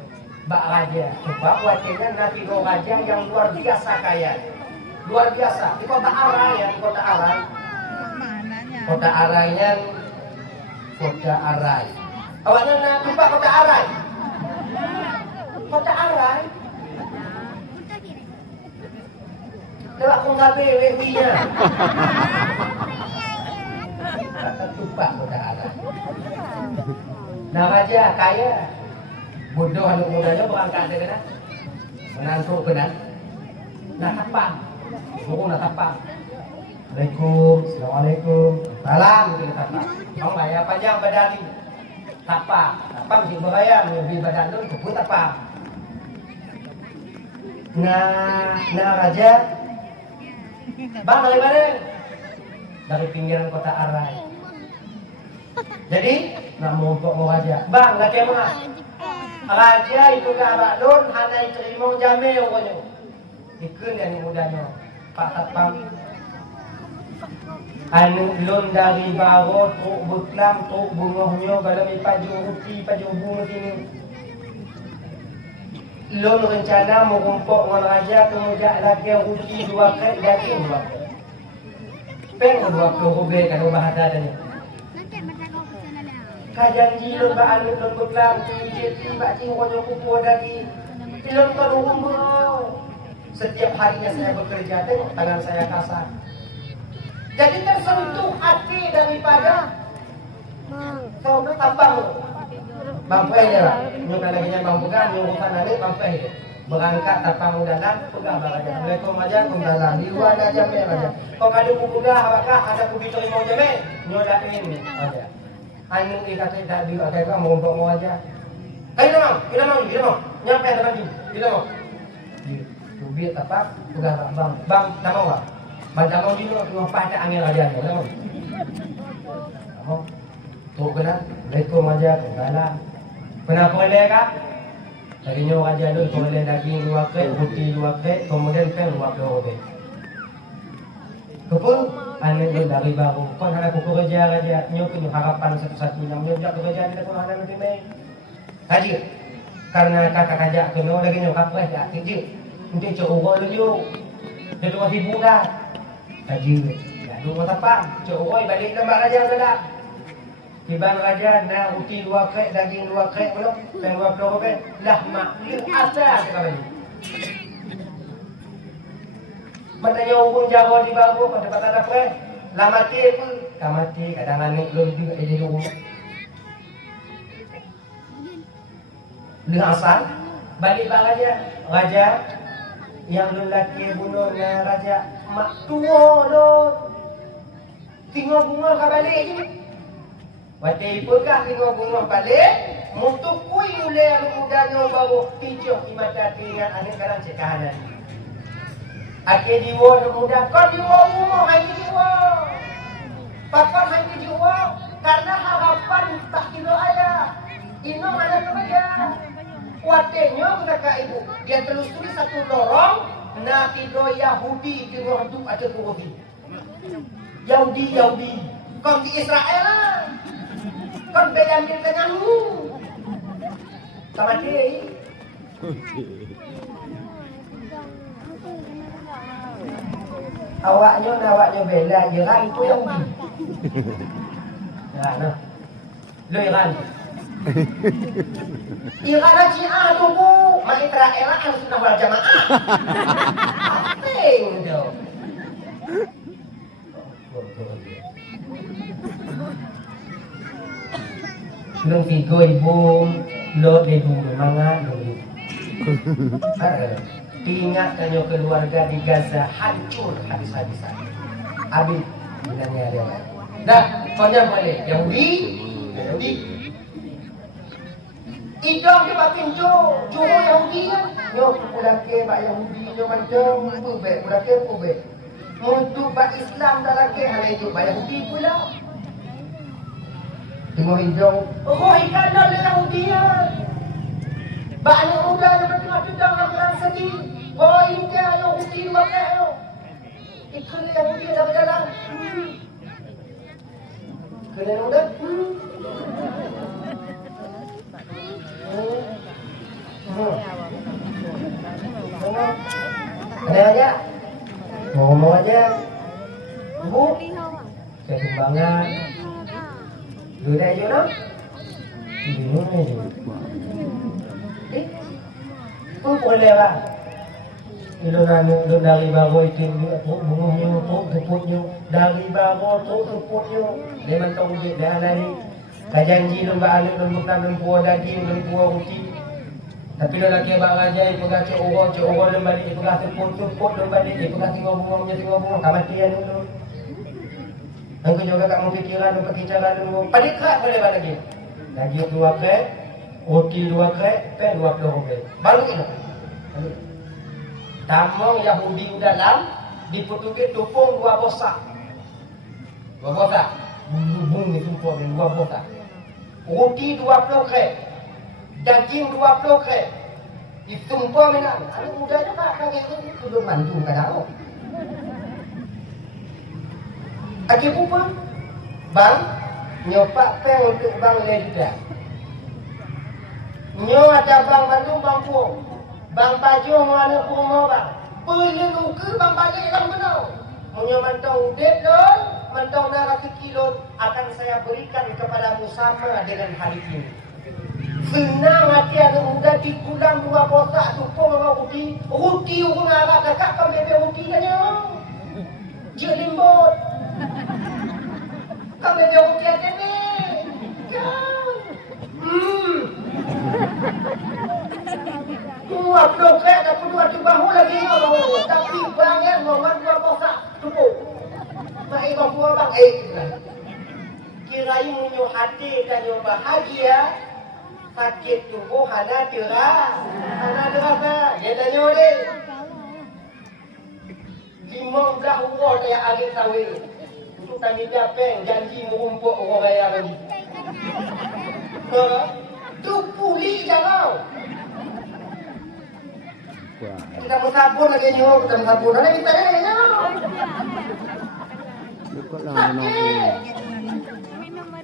Bak raja sebab wajibnya nasi raja yang luar biasa kaya. Luar biasa. Di kota Arai Kota Arainya Kota Arai. Awaknya nak tempat Kota Arai. Kota Arai Lewat aku ngabe wewinya. Kata tupak muda Allah. Nah raja kaya. Bodoh anak mudanya berangkat ada kena. Menantu kena. Nah tapak. Burung nak tapak. Assalamualaikum. Assalamualaikum. Salam kita tapak. Kau bayar panjang badan ni. Tapak. Tapak mesti beraya lebih badan tu keput tapak. Nah raja. Bang dari mana? Dari pinggiran kota Arai. Jadi nak mumpuk mau raja. Bang nak kemana? Raja itu dah baklun hanai terima jamil rupanya. Ikut yang mudanya. Pak Satpam. Anu lun dari baro truk buklam truk bungohnya kalau paju rupi paju bunga sini. Lun rencana mau kumpul dengan raja kemudian lagi rupi 2 kek daging 2 kek. Peng 20 rubel kalau bahasa tadi. Kajanji lun ba anu lun buklam cicit tiba cing rojo kupu daging. Lun kadung mau. Setiap harinya saya bekerja tengok tangan saya kasar. Jadi tersentuh hati daripada kau nak tampang. Bang Peh dia lah. Nyukan lagi bang pegang, nyuruhkan nanti bang Peh dia. Berangkat tapang udalan, pegang bang aja. Assalamualaikum aja, kumdalan. Di luar ada jamil aja. Kau ada kuku pegang, apakah ada kubi terima jamil? Nyolain aja. Anu kata tak di agak mau untuk mau aja. Kita mau. Nyampe ada lagi. Kita mau. Kubi tapak, pegang bang, tak mau tak? Bang tak mau juga, cuma pada angin aja. Tak mau. Kamu, tuh kena. Assalamualaikum aja, kumdalan. Pernah boleh kah? Tadinya raja dulu boleh daging 2 kek, roti 2 kek, kemudian pen 20 rubel. Kepun, anak dia dari baru. Kau nak aku kerja raja, nyo punya harapan satu-satunya. Nyo jak kerja dia pun ada nanti main. Haji, karena kakak ajak kena lagi nyo kapres tak kerja. Untuk cek urut dulu. Dia tu masih budak. Haji, dah dulu apa? Cek urut balik lembak raja dah. Tibang raja na roti 2 kek, daging 2 kek belum, dan 20 rubel. Lah mak, ni asal kita bagi. Matanya hubung jago di babu, pada patah dapat. Lah mati pun, tak mati. Kadang anak belum juga jadi hubung. Dengan asal, balik bang raja yang lelaki bunuh na raja mak tua lo. Tinggal bunga kau balik je. Waktu ipukah tinggal bunga balik, mutukui mulai mudanya bawa pijok di mata dengan anak kadang cekahanan. Akhir diwa muda, kau diwa bunga, hai diwa. Pakon hai diwa, karena harapan tak kilo ayah. Ino ada kerja. Kuatnya mereka ibu, dia telusuri satu lorong, nanti do Yahudi tengah hidup ada Yahudi. Yahudi. Kau di Israel lah. Kau beda denganmu. Sama dia. Awaknya bela Iran itu Yahudi. Ya, nah. Lo Iran. Iran Syiah tunggu, mak Israel harus sudah berjamaah. Penting tu. Belum tiga ibu, lo di dulu mana dulu. Ingat tanya keluarga di Gaza hancur habis-habisan. Habis bilangnya dia. Dah, soalnya boleh. Yahudi. Idong ke pintu, juru Yahudi kan? Yo, pulake bak Yahudi yo macam pubek, pulake pubek. Untuk bak Islam dah lagi hal itu bak Yahudi pula. Tengok idong, oh ikan dah Yahudi ya. Bak anak muda yang bertengah tudang yang berang sedih. Oh indah Yahudi pakai yo. Ikut Yahudi dah berjalan. Kena muda. Ada aja, ngomong aja, ibu, saya sumbangan, dulu aja dong, bingung nih, pun boleh lah, Ilun dari bago itu bunganya tuputnya dari bago tuputnya dia mentong dia dah lari kajanji lembah alik lembah lembah daging lembah roti tapi dia lagi abang raja dia pegang cik orang lembah dia pegang tuput lembah dia pegang tinggal bunga kamatian dulu engkau juga tak mau fikiran untuk bicara dulu padikrat boleh lagi daging 2 krek roti 2 krek pen 20 rupiah baru ini Tamong Yahudi dalam diputuki tupung 2 bosak. 2 bosak. Bung itu tumpuk 2 bosak. Roti 20 krek. Daging 20 krek. Ditumpuk minang. Anak muda juga kan itu kudu mandu kadang. Aki pupa. Bang, nyopak peng untuk bang Leda. Nyo ada bang Bandung bang Puong. Bang Pajo mana pun mau bang. Perlu ke bang balik bang benar. Punya mantau dek don, mantau darah sekilo akan saya berikan kepadamu sama dengan hari ini. Senang hati ada muda di kulang 2 bosak tupung dengan roti. Roti orang Arab dekat kan bebe roti tanya. Je limbut. Kan bebe roti ada ni. Dua blokek dah perlu ada bahu lagi tapi bang ngomong 2 bosak tupuk. Mai bang buah bang kirain munyo hati dan yo bahagia sakit tubuh hana terasa ya danyo deh 15 umur kayak alir sawit untuk kami japeng janji merumpuk orang raya lagi tu puli jangan kita mau sabun lagi nyo, kita mau sabun lagi kita ni nyo.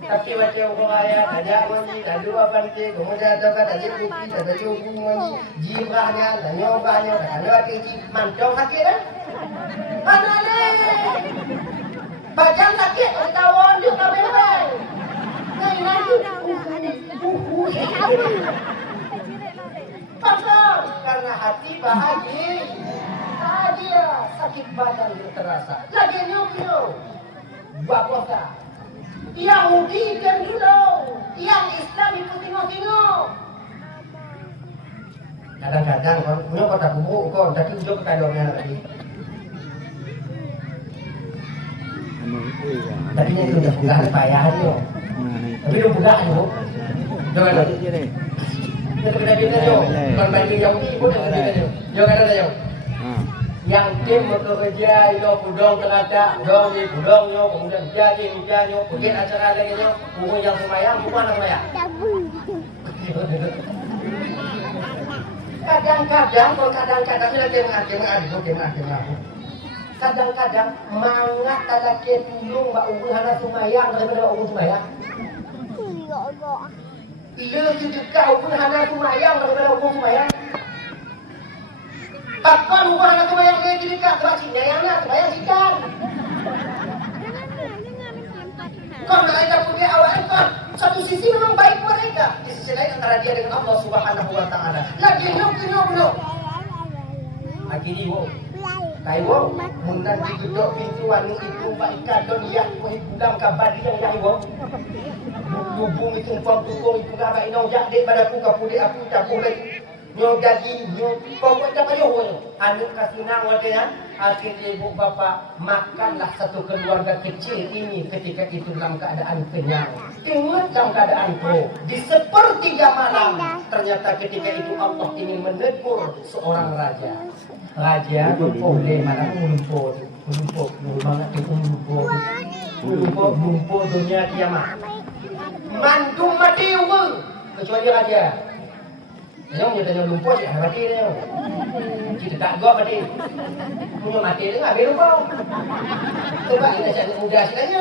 Sakit macam orang raya, ada mandi, ada apa nanti, kemudian ada kan ada kopi, ada cukup mandi, jibrahnya, dan nyobanya, ada lagi mantau sakit dah. Mana ni? Badan sakit, kawan dia tak boleh. Nanti. Pasal karena hati bahagia sakit badan dia terasa lagi nyok bapak Yahudi dan dulu yang Islam itu tengok kadang-kadang punya kota kubuk kau tapi ujung ketadongnya lagi tadinya itu udah buka payah dia tapi udah buka tu jangan kita jauh, berbanding Yahudi pun kita jauh. Jauh kata jauh. Yang tim bekerja itu pudong terata, pudong ni pudong nyo, kemudian jadi nyo, kemudian acara lagi nyo, bukan yang semayang, bukan yang semayang. Kadang-kadang, kadang-kadang mangat ada ketulung mbak ubu hana semayang daripada ubu semayang. Lebih dekat pun hana semayang daripada hukum semayang. Takkan hukum hana semayang lebih dekat sebab Cina yang nak semayang sikan. Kau nak ada punya awal kau. Satu sisi memang baik mereka. Di sisi lain antara dia dengan Allah Subhanahu Wa Taala. Lagi nyok. Lagi ni wo. Kaiwo mundan digedok pintu wani itu baik kadon yang pulang kabar yang wo. Lubung itu umpam tukung itu gambar inau jak dek padaku kapudi aku campur lagi nyo daging nyo pokok tak payah wo anu kasinang watean akhirnya ibu bapa makanlah satu keluarga kecil ini ketika itu dalam keadaan kenyang ingat dalam keadaan pro di sepertiga malam ternyata ketika itu Allah ingin menegur seorang raja boleh malam melumpur dunia kiamat mandum mati uang kecuali raja. Yang dia lumpur sih mati dia. Kita tak gua mati. Punya mati dia enggak lumpur. Coba ini saya muda sekali.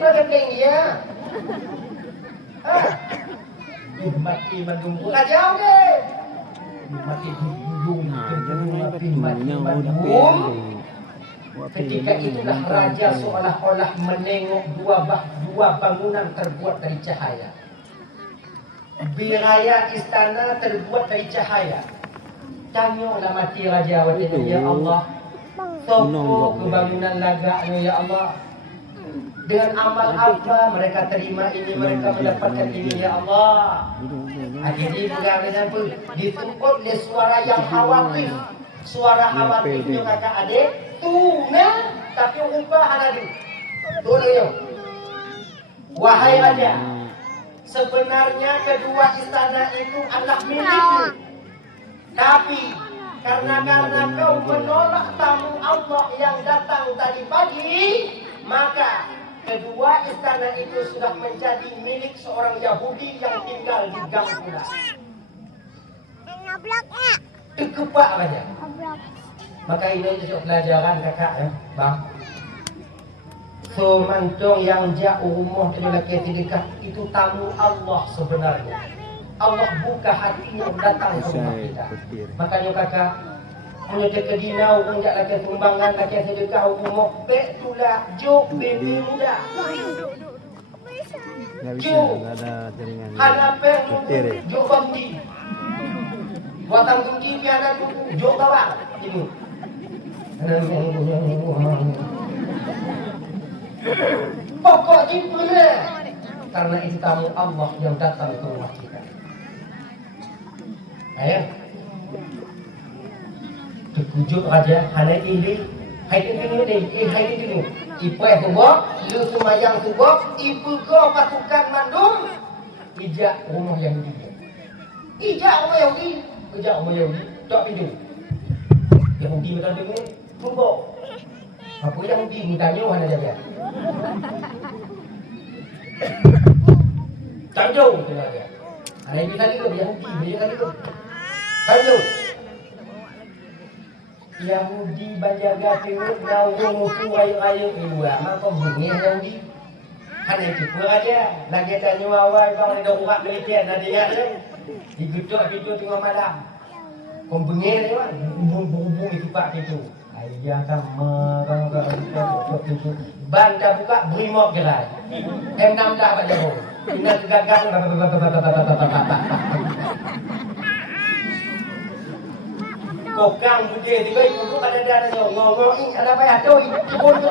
Macam dia. Mati mandum raja deh. Mati gunung mati. Ketika itulah raja seolah-olah menengok dua bangunan terbuat dari cahaya. Biraya istana terbuat dari cahaya. Tanyonglah mati raja wajib ya Allah. Sopo kebangunan lagaknya ya Allah. Dengan amal apa mereka terima ini, mereka mendapatkan ini ya Allah. Akhirnya pegangan pun dituntut oleh suara yang khawatir. Suara khawatir itu kakak adik tuna tapi ubah haladu. Tolong. Wahai raja, sebenarnya kedua istana itu adalah milikmu. Tapi karena kau menolak tamu Allah yang datang tadi pagi, maka kedua istana itu sudah menjadi milik seorang Yahudi yang tinggal di gang pula. Kekepak aja. Maka ini juga pelajaran kakak ya, bang. So mantong yang jauh rumah dari laki dekat itu tamu Allah sebenarnya. Allah buka hatinya datang ke rumah kita. Makanya kakak punya jaga dinau, punya laki sumbangan, laki sedekah rumah pek tulah jok bebe muda. Jok. Hana pek jok bamdi. Buatan tinggi piana tuku jok bawang. Ini. Pokok cipuna. Karena itu tamu Allah yang datang ke rumah kita. Ayah. Terkujud raja, hana tinggi. Hai tinggi. Ipai kubur, lu semayang kubur, ibu kau pasukan mandum. Ijak rumah Yahudi. Ijak rumah Yahudi. Tak pintu. Yahudi mereka dengar kubur. Apa Yahudi mintanya hana jaga. Tanjung dia. Ada yang bisa juga Yahudi, dia kali tu. Tanjung. Yahudi banjaga tengok naung musuh ayu-ayu dua. Maka bunyi Yahudi. Hanya itu pun aja. Lagi tanya awal kau ada urat militer ada ya. Digedok itu tengah malam. Kau bunyi ni kan. Bumbu itu pak itu. Ayah kamu itu. Ban dah buka brimok gerai. M6 dah pak jauh. Ina gagang. Kokang putih tiga ibu pada darah ngomong ada apa ya tu ikut tu.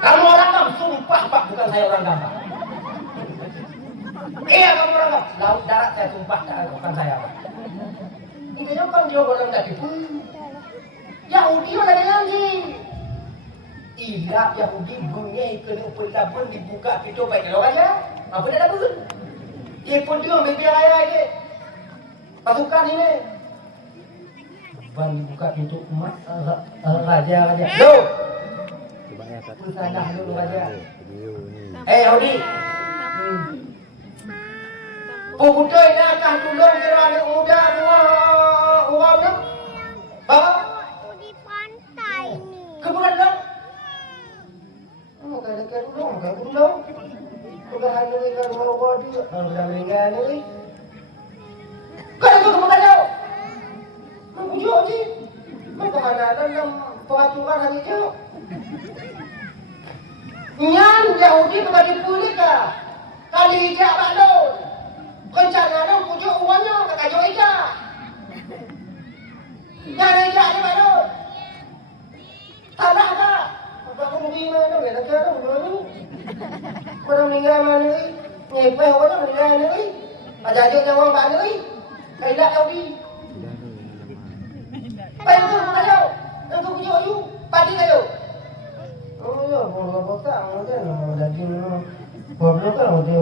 Kamu orang kam sumpah pak bukan saya orang gampang. Iya kamu orang kam. Laut darat saya sumpah bukan saya pak. Ini kan dia orang dah tipu. Yahudi orang lagi. Ilah Yahudi bunyi kena pun dibuka pintu baik kalau aja. Apa dah ada pun? Ia pun dia ambil raya lagi. Pasukan ini. Ban buka pintu umat raja. Yo. Bersalah dulu raja. Yahudi. Putoi dah akan tolong kira anak muda orang tu. Bawa di pantai ni. kebukan dah. Kalau dulu. Sudah hanya ikan bawa dia. Sudah meninggal ni. Kau itu kebukan dah. Mengujuk je. Mereka mana dalam peraturan hari itu. Nyan Yahudi berbagi pulih kah? Kali hijab balon. Rencana dia pujuk uangnya ke kajuk hijab. Yang hijab ni balon. Salah tak? Aku rugi mana? Kita kira berdua ni. Kau meninggal mana ni? Nyepeh orang meninggal ni. Ajajuk nyawang mana ni? Kailah Yahudi. Baik tu kayu. Yang tu pujuk kayu. Padi kayu. Oh ya, boleh botak macam lagi Wablokan, macam dia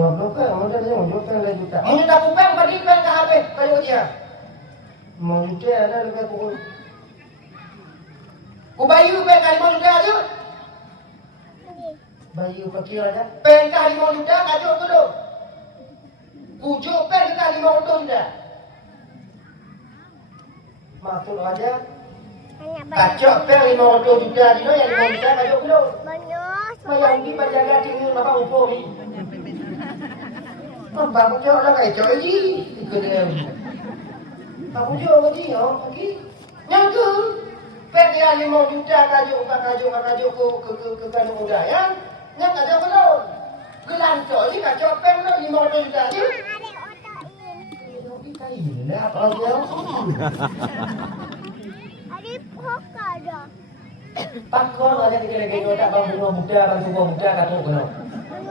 wablokan lagi juta. Mungkin tak kupang, padi pang ke habis kayu dia. Mungkin ada lebih pukul. Ku bayu pang kali mau juta aja. Bayu fakir aja. Pang kali mau juta kajuk tu tu. Pujuk pang kali mau juta. Masuk aja. Kacok pang 500 juta di no yang 5 juta kajuk tu. Mayang di penjaga tinggal bapak upo ni. Bapak pujuk dah kacok lagi. Ikut dia. Bapak pujuk lagi lagi. Yang tu pang dia 5 juta kajuk ke kajuk muda ya. Yang kajuk tu. Gelancok ni kacok pang 500 juta je. Gila kalau dia. Ada pok ada. Takon aja kira-kira kita tak bang bunga muda, bang tua muda kata kono.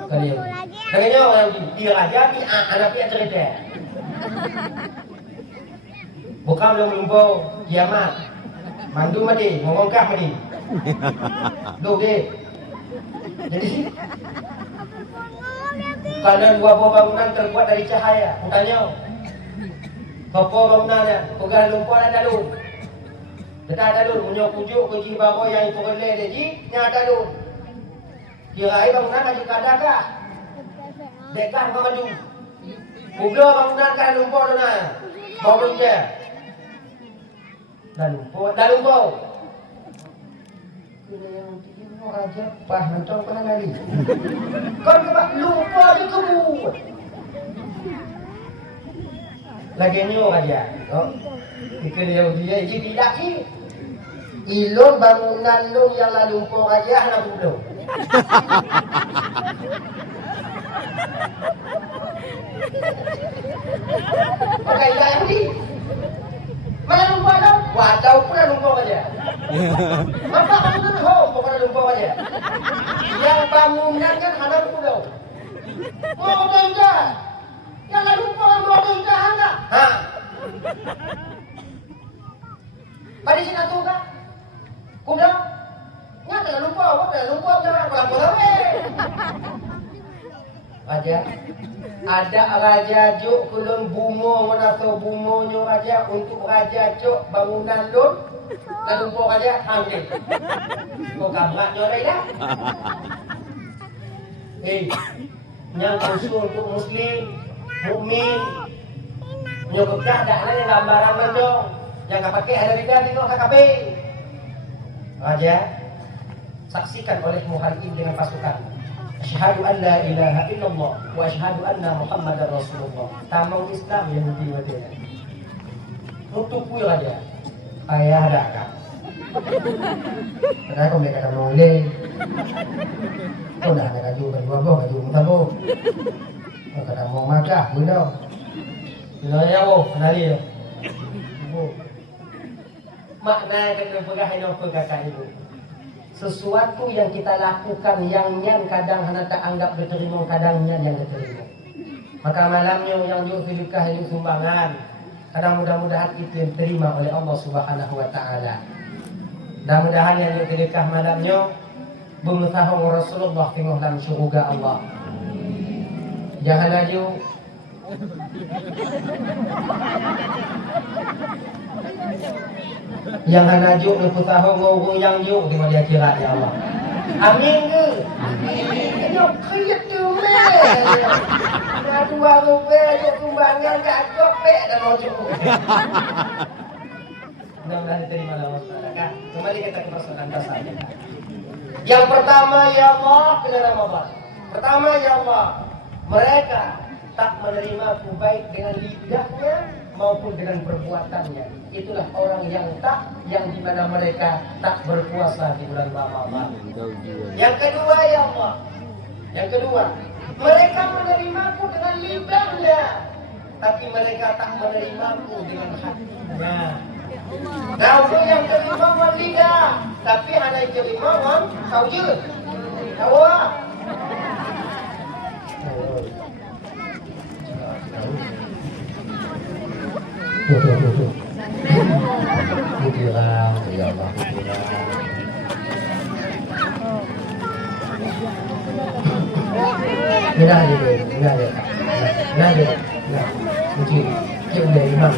Kali Pukul lagi. kayaknya orang dia aja pi anak pi cerita. Bukan belum lumpur kiamat. Mandu mati, ngomongkah mati. Duh deh. Jadi karena dua buah bangunan terbuat dari cahaya, bukannya. Apa bangunannya? Pegang lumpur ada dulu. Kita ada dulu, punya kujuk kunci babo yang itu relay dia ji, nya ada dulu. Kira bangunan ada kada kah? Dekat apa maju? Kublo bangunan kan lumpur tu na. Babo je. Dah lumpur. Kena yang tiga raja pah mentong pernah lari. Kau kebak lumpur je kamu. Lagi nyo aja. Oh. Ikut dia je tidak ki. Ilon bangunan lu yang lalu lumpur aja nak kublo. Pakai yang ni. Mana lumpur ada? Wadah pun lumpur aja. Maka bangunan ho, pokoknya lumpur aja. Yang bangunan kan ada kublo. Mau dah. Yang lalu lumpur mau dah enggak? Ha. Pada sini tu kan? Kublo. Nya tak lumpur dah apa Raja, ada raja juk kulun bungo menaso bungonyo raja untuk raja juk bangunan lun dan lumpur raja ambil. Kau kamraknya dah ya? Yang usul untuk muslim, mukmin, nyokap dah ada yang gambaran mendong, yang kau pakai ada di dalam tengok KKP. Raja, saksikan oleh muharib dengan pasukan. Asyhadu an la ilaha illallah wa asyhadu anna Muhammadar Rasulullah. Tamang Islam yang mati-mati. Untuk kuil aja. Ayah ada kak. Karena kau mereka mau le. Kau dah ada kaju kedua boh kaju mutabo. Kau kata mau makan, bunda. Bunda boh, kenali yo. Makna kena pegang ino kakak ibu. Sesuatu yang kita lakukan yang nyan kadang hana tak anggap diterima, kadang nyan yang diterima. Maka malamnya yang sedekah ini sumbangan, kadang mudah-mudahan itu yang diterima oleh Allah Subhanahu wa taala. Mudah-mudahan yang sedekah malamnya bermusahung Rasulullah tengok dalam syurga Allah. Jangan laju yang hanajuk ngeputaho ngurung yang juk di dia kira ya Allah. Amin ke? Amin. Yo kriat tu meh. Dah dua rupiah juk sumbangan kat gopek dah mojuk. Mudah-mudahan diterima Allah Taala. Kembali kita ke persoalan dasar. Yang pertama ya Allah kena Ramadan. Pertama ya Allah, mereka tak menerima baik dengan lidahnya maupun dengan perbuatannya. Itulah orang yang di mana mereka tak berpuasa di bulan Ramadan. Yang kedua ya Allah, yang kedua, mereka menerimaku dengan lidahnya, tapi mereka tak menerimaku dengan hatinya. Nah, untuk yang terima dengan lidah, tapi hanya terima dengan kau je. Tahu tak? Tuh. Kudirang, ya Allah, kudirang. Enggak ada. Mungkin dia udah imam.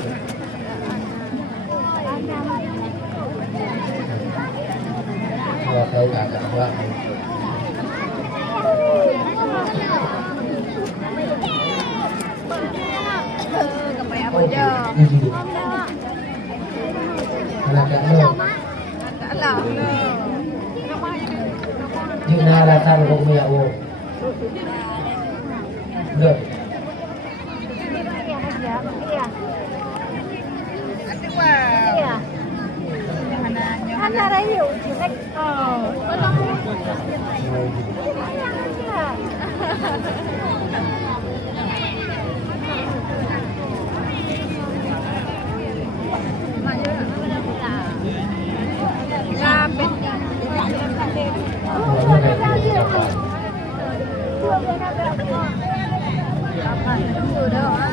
Kalau tahu tak ada apa. Datang kau punya uang. Betul. Iya. Iya. Hana rayu, jelek. Oh.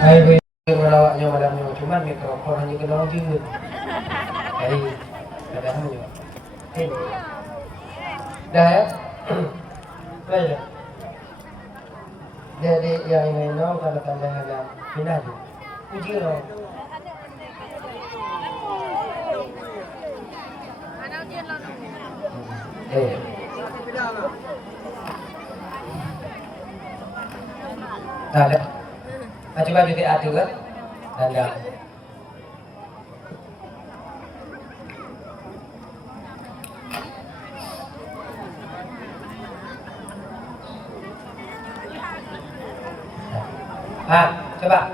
Hai gue melawaknya malamnya, cuman mikrofon hanya kena lanjut. Hai, ada hanya. Dah ya. Baik. Jadi yang ini no kalau tanda ada pindah tu. Uji lo. Mana ujian lo? Tak ada. Coba titik A juga. Tanda. Coba.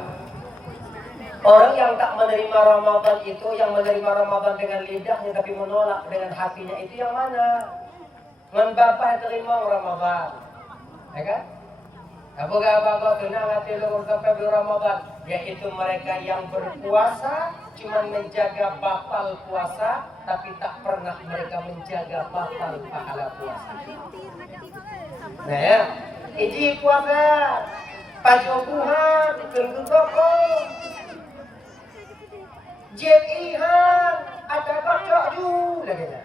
Orang yang tak menerima Ramadan itu, yang menerima Ramadan dengan lidahnya tapi menolak dengan hatinya itu yang mana? Ngan bapak terima Ramadan, ya kan? Apakah bapak tenang hati lu sampai bulan Ramadan? Yaitu mereka yang berpuasa cuma menjaga batal puasa, tapi tak pernah mereka menjaga batal pahala puasa. Nah ya, ini puasa. Pajokuhan, tenggelam, jekihan, ada kocok ju, lagi dah.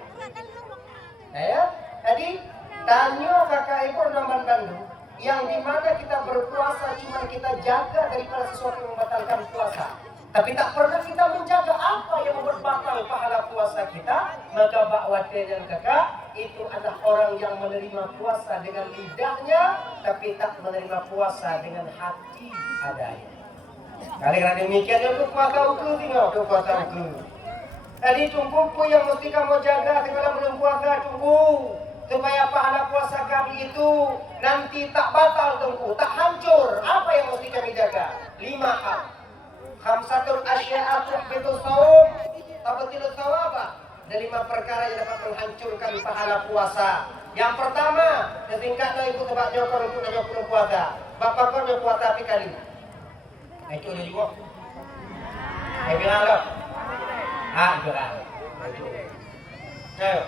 Ya, tadi tanya kakak ibu orang Bandung, yang di mana kita berpuasa cuma kita jaga daripada sesuatu yang membatalkan puasa, tapi tak pernah kita menjaga apa yang membuat batal pahala puasa kita. Maka bakwate dan kakak itu adalah orang yang menerima puasa dengan lidahnya, tapi tak menerima puasa dengan hati adanya. Kali kerana demikian itu puasa uku tinggal tu puasa uku. Tadi tunggu yang mesti kamu jaga kalau belum puasa tunggu supaya pahala puasa kami itu nanti tak batal tunggu, tak hancur. Apa yang mesti kami jaga? 5 hal. Khamsatul asya'a tuhbitus shaum, tabtilus shawaba. Ada 5 perkara yang dapat menghancurkan pahala puasa. Yang pertama, setingkatnya ikut tebak nyokor untuk nyokor puasa. Bapak kau nyokor puasa api kali. Itu dia juga. Bilang lo. Bilang. Ayo.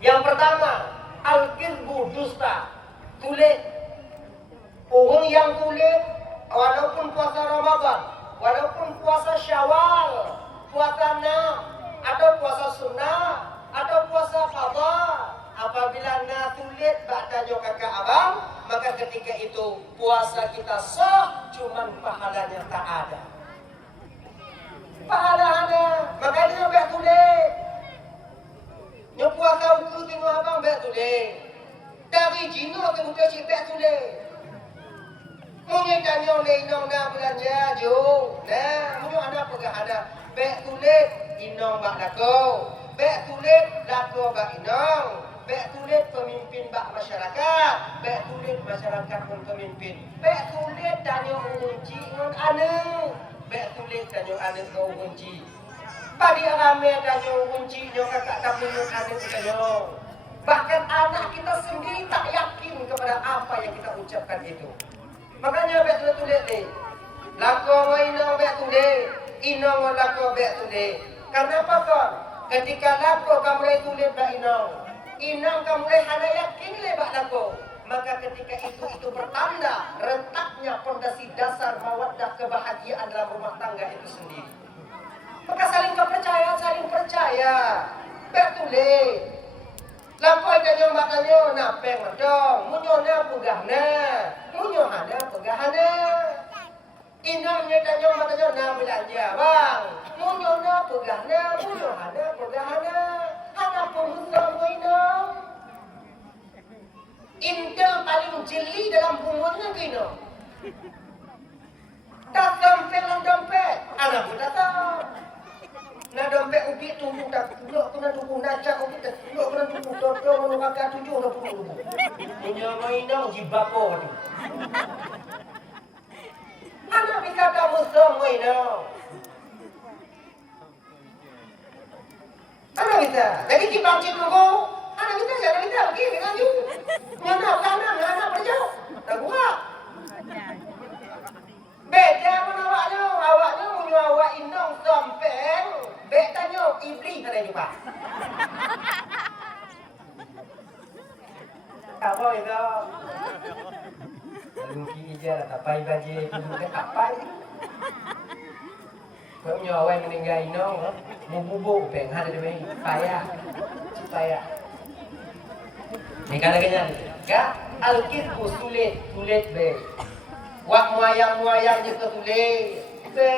Yang pertama, al-kizbu dusta. Tulis. Orang yang tulis walaupun puasa Ramadan, walaupun puasa Syawal, puasa 6, atau puasa sunnah, atau puasa qadha, apabila na tulis ba'da kakak abang, maka ketika itu puasa kita sah, cuman pahalanya tak ada. Pahalanya, makanya nyobek tulis. Nyok puasa uku tengok abang bek tulis. Dari jino ke buka cipek tulis. Mungkin tanya oleh inong na belanja jom. Nah, mungkin ada pegah ada. Bek tulis, inong bak lako. Bek tulis, lako bak inong. Bek tulis, pemimpin bak masyarakat. Bek tulis, masyarakat pun pemimpin. Bek tulis, tanya unci ngon ane. Bek tulis, tanya ane ke unci. Padi rame tanya unci, nyo kakak tapi ngon ane tanya. Bahkan anak kita sendiri tak yakin kepada apa yang kita ucapkan itu. Makanya bek tulis ni. Lako mo inong bek tulis. Inong mo lako bek tulis. Karena apa kon? Ketika lako kamu tulis bak inong. Inong kamu hana yakin le bak lako. Maka ketika itu bertanda retaknya fondasi dasar mawaddah kebahagiaan dalam rumah tangga itu sendiri. Maka saling kepercayaan, saling percaya. Bek tulis. Lako janyo mbak tanyo napeng madong. Munyo na pugahna. Munyo hana pugahana. Inangnya tanyo mbak tanyo na belanja bang. Munyo na pugahna. Munyo hana pugahana. Hana pungusong mo inong. Intel paling jeli dalam punggungnya gino. Tak dompet lang dompet. Anak pun datang. Na dompet ubi tunggu tak duduk kena tunggu nacak ubi tak duduk kena tunggu toto menunggu 70 punya mainang jibapo tu. Anak bisa kamu semua mainang. Anak bisa. Jadi kita cik tunggu. Anak kita jangan kita pergi dengan you. Nyana kanan anak berjauh. Tak buat. Beda menawaknya, awaknya punya awak inong sompeng. Bek tanya iblis ada juga. Apa itu? Mungkin ija lah tapai baje dulu ke tapai. Kau nyawa yang meninggal inong, bubu penghan ada main payah. Ni kadang-kadang, ka alkit sulit be. Wak muayang je kesulit be.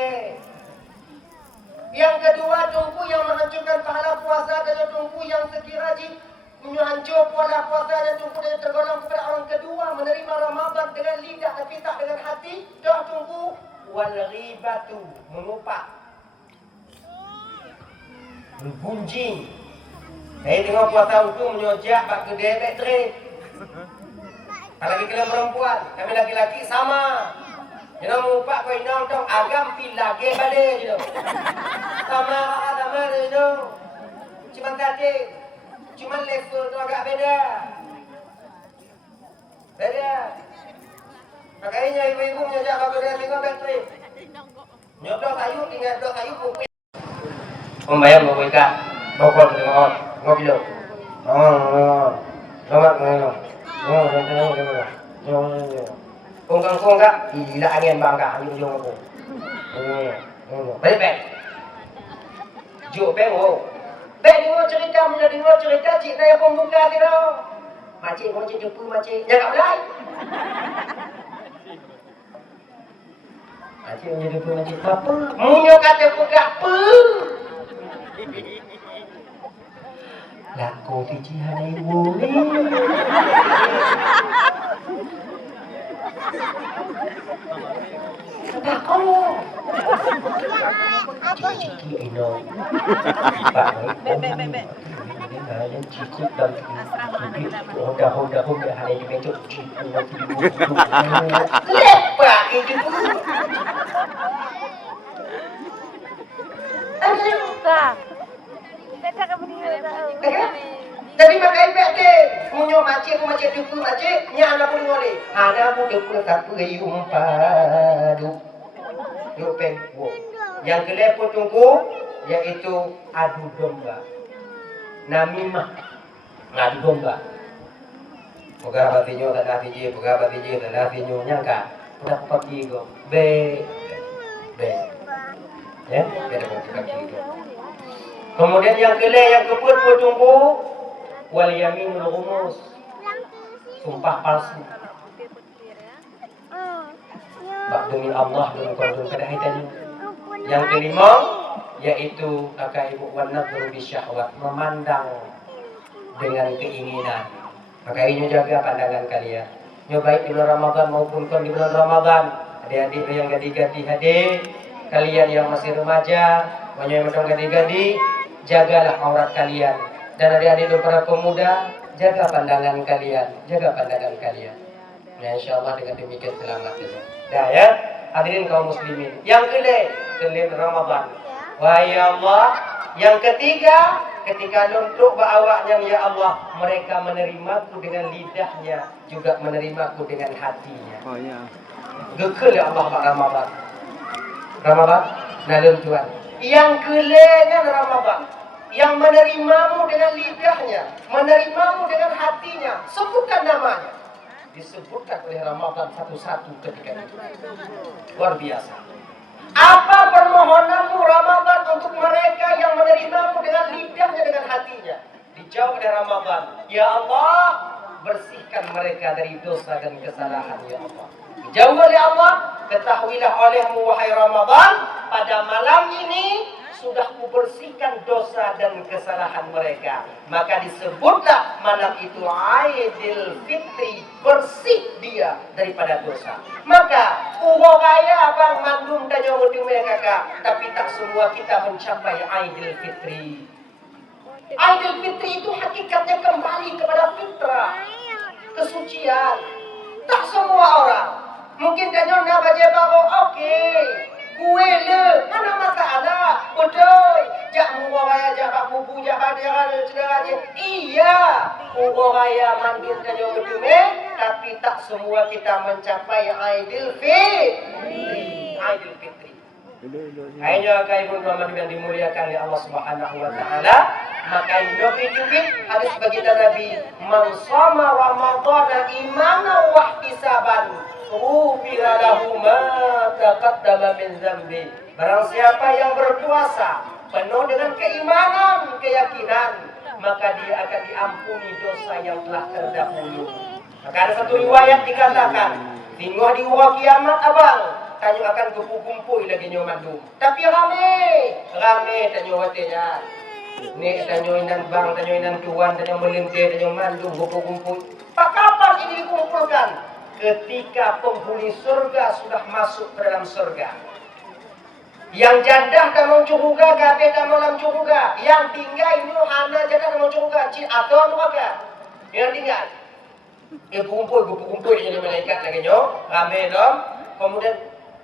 Yang kedua tungku yang menghancurkan pahala puasa dan tungku yang sekiranya menghancur pola puasa dan tungku dan tergolong kepada orang kedua menerima Ramadan dengan lidah tapi tak dengan hati. Dah tungku wal ghibatu melupa gunjing. Saya tengok puasa itu menyojak bak kedai baterai. Kalau kita perempuan, kami laki-laki sama. Jangan lupa kau inang tong agam pilage balik je. Sama je. Cuma tadi, cuma level tu agak beda. Makanya ibu-ibu menyojak bak kedai tengok baterai. Nyodok kayu, tinggal dok kayu pupuk. Bayar mau ikat, bokol tengok, ngopi dong. Selamat mengenal. Kong kak, gila angin bangka, angin ujung aku. Balik. Juk pengo. Dengar cerita, cik nak yang buka kira. Macik jumpa macik, jangan belai. Macik jumpa macik apa? Munyo kata buka apa? Lako tiji hanai wuli. Lako. Ciki ino. Bek. Yang cikut dan hoda hanai di meja ciku. Lepak itu. Jadi makai bek deh. Munyo macik duku macik. Nya anak pun ngole. Anak pun duku tak pergi umpadu. Yuk pengwo. Yang kelepot tunggu yaitu adu domba. Namimah ngadu domba. Poga batinyo tak latinyo nyangka. Udah pergi go. Be. Ya, kita pergi go. Kemudian yang keput tunggu wal yaminul ghumus. Sumpah palsu. Bak demi Allah dan kau kedahi tadi. Yang kelima yaitu ibu wan nadru bisyahwat, memandang dengan keinginan. Maka ini jaga pandangan kalian. Baik di bulan Ramadan maupun di bulan Ramadan. Adik-adik yang gadi-gadi hadir, kalian yang masih remaja, banyak yang gadi-gadi, jagalah aurat kalian. Dan adik-adik para pemuda, jaga pandangan kalian. Ya insyaallah dengan demikian selamat ya. Dah ya, hadirin kaum muslimin. Yang kedua, Ramadan. Wahai Allah, yang ketiga, ketika nunduk berawaknya ya Allah, mereka menerimaku dengan lidahnya, juga menerimaku dengan hatinya. Oh ya. Gekal ya Allah Ramadan. Nalun Tuhan. Yang kelenya Ramadan, yang menerimamu dengan lidahnya, menerimamu dengan hatinya, sebutkan namanya. Disebutkan oleh Ramadan satu-satu ketika itu. Luar biasa. Apa permohonanmu Ramadan untuk mereka yang menerimamu dengan lidahnya, dengan hatinya? Dijawab oleh Ramadan, ya Allah, bersihkan mereka dari dosa dan kesalahan ya Allah. Dijawab oleh Allah, ketahuilah olehmu wahai Ramadan, pada malam ini sudah kubersihkan dosa dan kesalahan mereka. Maka disebutlah malam itu Aidil Fitri, bersih dia daripada dosa. Maka uang kaya abang mandum dan yang mereka kakak, tapi tak semua kita mencapai Aidil Fitri. Aidil Fitri itu hakikatnya kembali kepada fitrah, kesucian. Tak semua orang. Mungkin danyo nak baca baru okey. Kue le, mana masalah? Betul. Jak muang raya, jak bak bubu, jak badiran, saudara dia. Iya, muang raya mandir dan yang berjume, tapi tak semua kita mencapai Aidil Fitri. Aidil Fitri. Akhirnya ibu Muhammad yang dimuliakan oleh Allah Subhanahu wa taala, maka ini hadis baginda Nabi, "Man shoma Ramadhana imanan wa ihtisaban, ghufira lahu ma taqaddama min dzambi. Barang siapa yang berpuasa penuh dengan keimanan, keyakinan, maka dia akan diampuni dosa yang telah terdahulu. Maka ada satu riwayat dikatakan, tinggal di hari kiamat abang, tanyo akan kumpul lagi nyo mandum. Tapi rame tanyo watenya. Ni tanyo inan bang, tanyo inan tuan, tanyo melintir, tanyo mandum kumpul. Pak kapan ini dikumpulkan? Ketika penghuni surga sudah masuk ke dalam surga. Yang jadah dalam curuga, kabeh dalam curuga. Yang tinggal ini hana jadah dalam curuga, atau neraka. Yang tinggal. Kumpul jadi malaikat lagi nyo, rame dom. Kemudian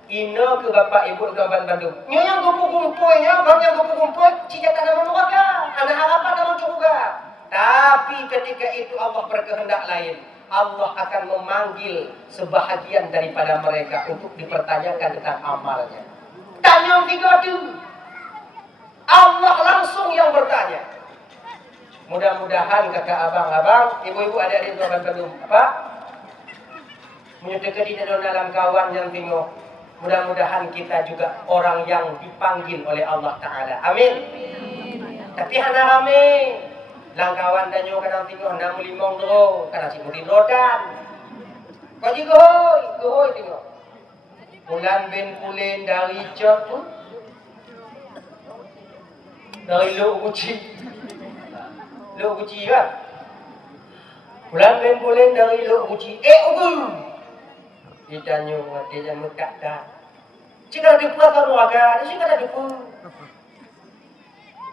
ina ke bapak ibu ke Bandung. Nyo yang kumpul-kumpulnya, bang yang kumpul, jadah dalam neraka. Ada harapan dalam curuga. Tapi ketika itu Allah berkehendak lain. Allah akan memanggil sebahagian daripada mereka untuk dipertanyakan tentang amalnya. Tanya tiga tu. Allah langsung yang bertanya. Mudah-mudahan kakak abang-abang, ibu-ibu adik-adik tuan Bandung, apa? Menyedekati dalam kawan yang tengok. Mudah-mudahan kita juga orang yang dipanggil oleh Allah Ta'ala. Amin. Tapi hana rame. Langkawan danyo kadang tengok 65 dro, kadang simutin rodan. Kau juga gohoi tengok. Bulan bin pulin dari jod tu. Dari lu uji. Lu uji kan? Bulan bin pulin dari lu uji. Ugu. Kita nyu, dia muka dah. Jika ada puas kalau agak, jika ada pun.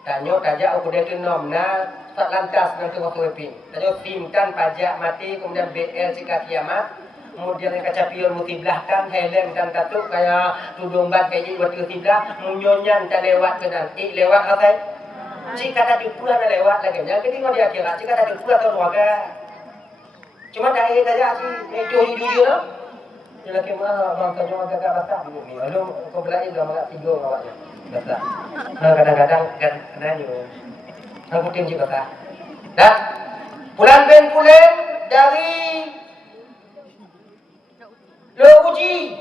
Tanyo tajak aku dia tu nomna tak lantas dengan tu waktu leping. Tanyo simkan pajak mati kemudian BL jika kiamat. Kemudian yang kaca pion mutiblah helm dan tatuk kayak tudung bat kayak buat tiblah munyonyan tak lewat ke dan lewat kasai. Jika ada pula dah lewat lagi. Yang ketiga dia kira jika ada pula tu warga. Cuma dah air saja sih jujur lah. Dia lagi mah bang kerja agak basah dulu ni. Lalu kau belajar dah agak tiga awaknya. Basah. Nah kadang-kadang kan nanya. Aku tim juga basah. Dah. Bulan ben pulen dari lo uji.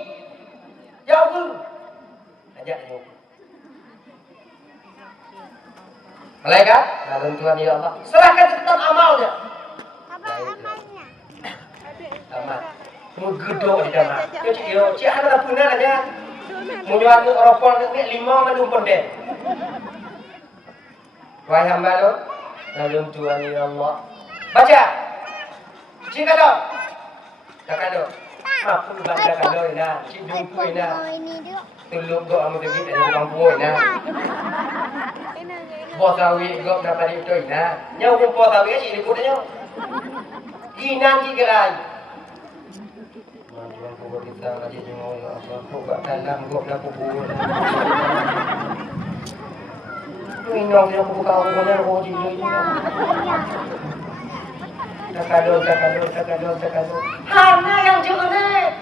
Jauh. Ajak dia. Malaikat, lalu Tuhan ya Allah, serahkan tentang amalnya. Apa amalnya? Amal. Gedok di dalam. Yo, cik ada punah aja. Munyuan ropol ni 5 mandum pendek. Wahai hamba lo, lalu Tuhan ya Allah. Baca. Cik ada. Tak ada. Apa baca kalau ina, cik dumpu ina. Tuluk go amu degi dari kampung ina. Potawi go dapat itu ina. Nyau pun potawi cik ikutnya. Ina cik gerai. Gua kita ngaji nyawa ya Allah, kok gak dalam gua nak kubur. Minong yang buka umurnya gua jadi. Takadol. Hana yang jelek.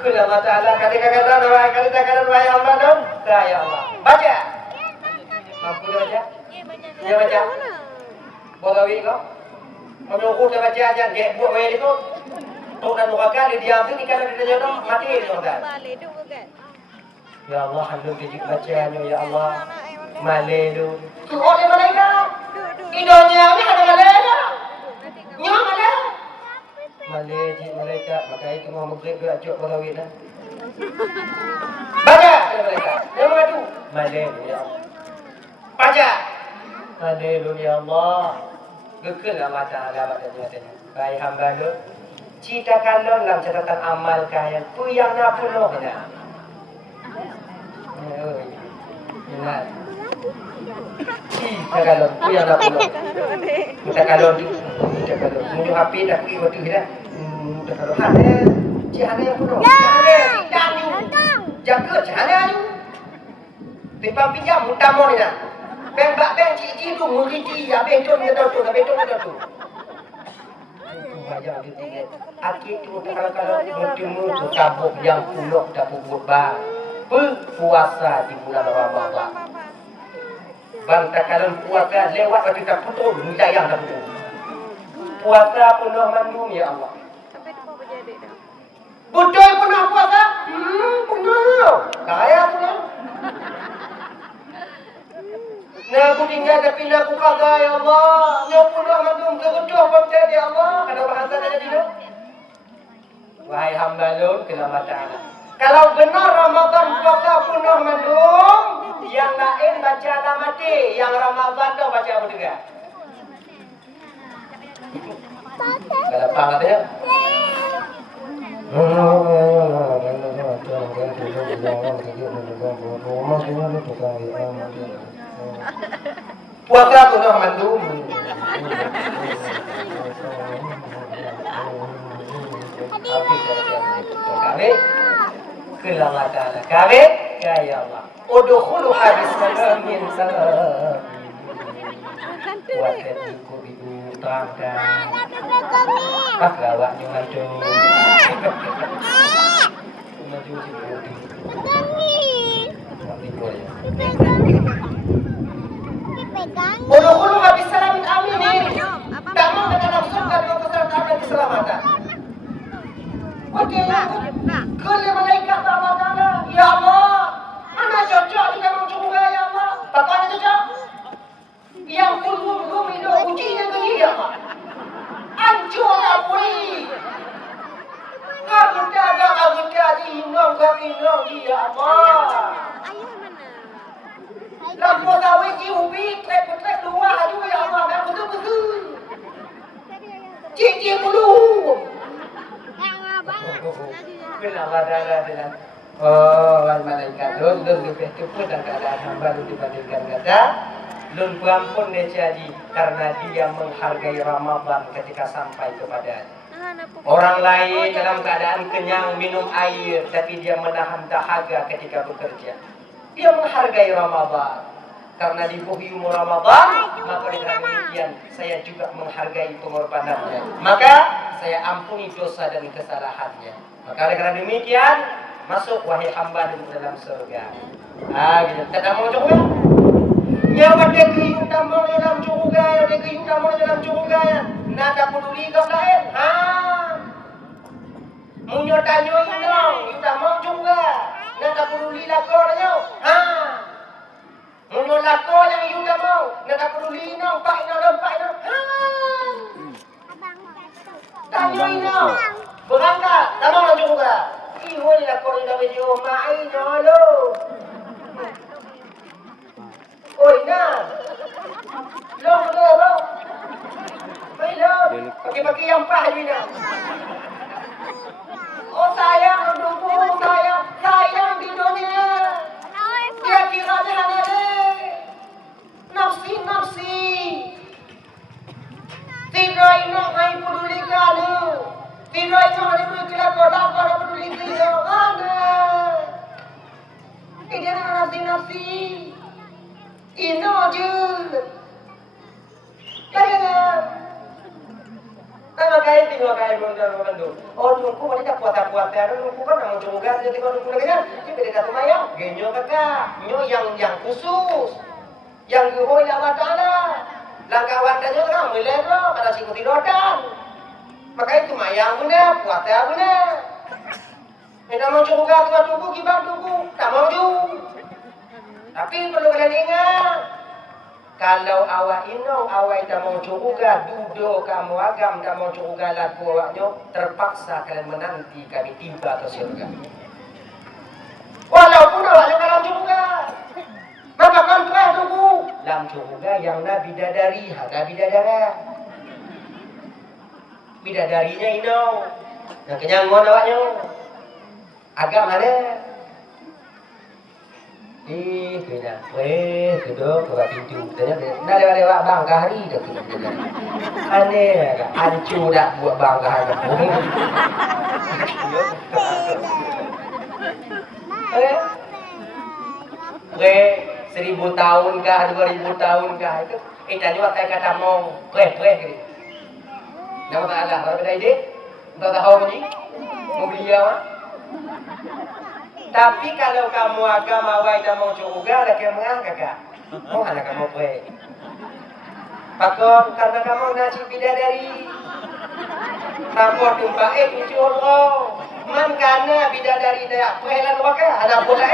Kala Allah Taala kata doa kali takadol doa yang Allah. Ya Allah. Baca. Mampu dah baca? Ya baca. Boleh kau? Menunggu dah baca aja, gak buat wae itu. Tuhan mengakali dia tu ikan ada dalam mati dia orang. Ya Allah, handuk kejik bacanya ya Allah. Malelu. Tu oleh malaikat. Idonya ni ada malaikat. Nyam ada. Malaikat malaikat maka itu mau maghrib dia ajak barawin dah. Baca malaikat. Yang mana tu? Malelu ya Allah. Baca. Malelu ya Allah. Gekellah mata Allah batanya. Baik hamba lu. Cita kalau dalam catatan amal kalian, tu yang nak penuh kena. Ingat. Cita kalau tu yang nak penuh. Cita kalau, muncul api dah pergi waktu kita. Cita kalau ada, cihana yang penuh. Jaga cihana tu. Timpang pinjam, muntah mau ni nak. Beng cik tu muriti, abang tu dia tahu tu. Bayar di tinggi. Aki tu kalau bertemu tu tabuk yang puluk dah pupuk bang. Puasa di bulan Ramadan. Bang tak kalau puasa lewat waktu tak putus, minta yang tak putus. Puasa penuh mandum ya Allah. Betul pernah puasa? Pernah. Kaya pernah. Nah, aku tinggal tapi aku kagak ya Allah. Nya pernah mandum kerucuh pantai ya Allah. Ada bahasa tadi dulu. Wahai hamba Lun, kelama ta'ala. Kalau benar Ramadan puasa pernah mandum, yang lain baca mati, yang Ramadan tu baca apa juga? Kalau apa katanya? Puasa pernah mandum. Kami kelama ta'ala. Kami kaya Allah. Udkhuluha bisalamin salam. Buatkan ibu terangkan. Pakai nyulancu. Nyulancu Udkhuluha bisalamin amin. Kamu akan surga dengan kesertaan dan keselamatan. Kali malaikat Allah Ta'ala, ya Allah, mana cocok di dalam surga ya Allah? Bagaimana cocok? Yang belum itu ujinya ke dia Allah. Ancur apuri. Aku tak diinong dia Allah. Lampu tahu ubi trek luar juga ya Allah. Aku betul. Cici bulu. Kenapa darah dengan malaikat lun lebih cepat dan keadaan hamba lun dibandingkan kata lun berampun jadi karena dia menghargai Ramadan ketika sampai kepadanya. Orang lain dalam keadaan kenyang minum air tapi dia menahan dahaga ketika bekerja. Dia menghargai Ramadan. Karena di buhi umur Ramadan, maka dengan demikian saya juga menghargai pengorbanannya. Maka saya ampuni dosa dan kesalahannya. Maka karena demikian, masuk wahai hamba dalam surga. Gitu. Tidak mau coba? Nyawa degi utama dalam surga, degi utama dalam surga. Nada peduli kau lain. Munyo tanyo inong, utama surga. Nada peduli lah kau tanyo. Munyo lako yang utama, nada peduli inong, pak inong. Tanyo inong. Berangkat, tamang juga. Ihoi lah kau dah bejo main lo. Oi nah. Lo. Belum. Pakai yang pah ni nak. Oh sayang hidupku, sayang di dunia. Dia kira dia nafsi. Tidak ingat hai peduli kalu. Tidak ingat hai peduli kalu peduli kalu. Ada. Ini nafsi. Ino je. Tengok kaya tinggal kaya belum. Oh tungku wanita puasa-puasa. Tungku kan namun juga jadi kalau tungku lagi dia beda tumayang. Genyo kakak. Nyo yang khusus. Yang dihoi Allah Ta'ala. Langkah wadanya kan mulai loh. Pada singkuti rodan. Maka itu mayang benar. Puasa benar. Kita mau juga tunggu kibar tunggu. Tak mau juga. Tapi perlu kalian ingat. Kalau awak inong, awak tak mau juga duduk kamu agam, tak mau juga laku awaknya, terpaksa kalian menanti kami tiba ke surga. Walaupun awaknya dalam juga, maka kontrak tunggu. Dalam juga yang Nabi bidadari, ada bidadara. Bidadarinya inong, yang kenyangon awaknya. Agam mana? Kena, duduk buka pintu. Tanya, nak lewat bangga hari dah tu. Aneh, hancur dah buat bangga hari. 1000 tahun kah, 2000 tahun kah itu? Tanya pakai kata mong, gitu. Nama tak ada, kalau beda ide, tak tahu ni, mau beli apa? Tapi kalau kamu agama wadah mau juga, ada yang mengangkat. Mau anak kamu boleh. Pakon karena kamu nasi bidadari. Kamu tumpah cuci orang. Man kana bidadari daya prelan waka ada pula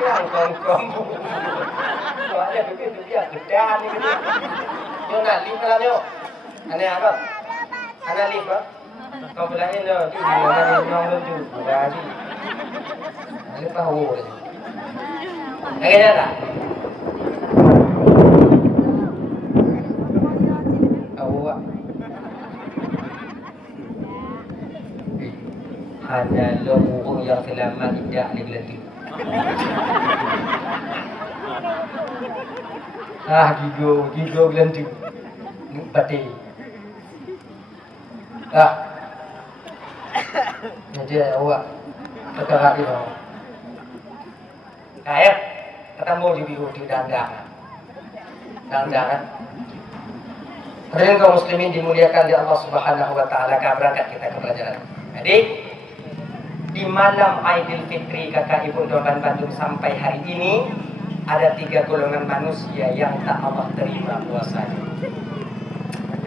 yang kongkong. Soalnya begitu dia gedan ni gitu. Yo nak lip lah yo. Ane apa? Ana lip ba? Kau bilangin lo, tu mana ni nyong lo tu. Berani. Lip pa ho. Kaya dah. Awak hanya lo burung yang selamat tidak ni gelantik. Gigo gelantik. Ni pati. Nanti awak terkerak dia. Kaya ketemu di biru di dandang. Dandang kan? Hadirin kaum muslimin dimuliakan di Allah Subhanahu wa taala, berangkat kita ke pelajaran. Jadi di malam Aidil Fitri kakak ibu Doban Bandung sampai hari ini ada 3 golongan manusia yang tak Allah terima puasanya.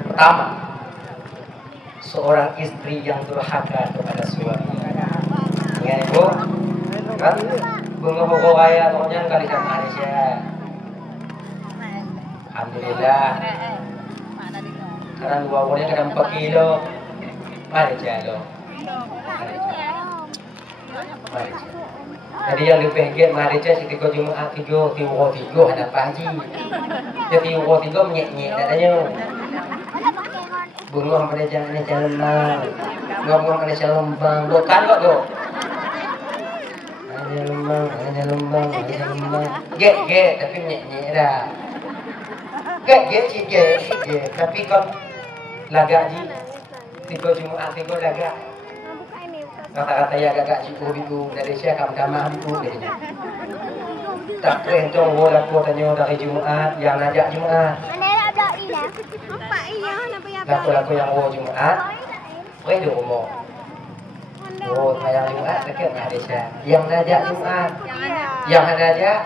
Pertama, seorang istri yang durhaka kepada suaminya. Ya ibu, kan? Bunga-bunga kaya pokoknya kali sama Malaysia. Alhamdulillah. Karena dua orangnya kena 4 kilo. Malaysia loh. Malaysia. Jadi yang dipegit Malaysia si 3 Jumaat 3 ada pagi. Jadi 3 menyek-nyek katanya. Bunga Malaysia ni jalan. Bunga Malaysia lembang. Bukan kok tu. Hanya lembang. Get tapi menyek-nyek dah. Get tapi kau lagak ji. 3 Jumaat 3 lagak. Kata-kata ya agak cikgu itu dari saya kamar itu dia. Tak terentong bola tanya dari Jumaat yang najak Jumaat. Apa iya apa ya? Laku-laku yang Jumaat. Itu umur. Yang Jumaat dekat Malaysia. Yang najak Jumaat. Yang najak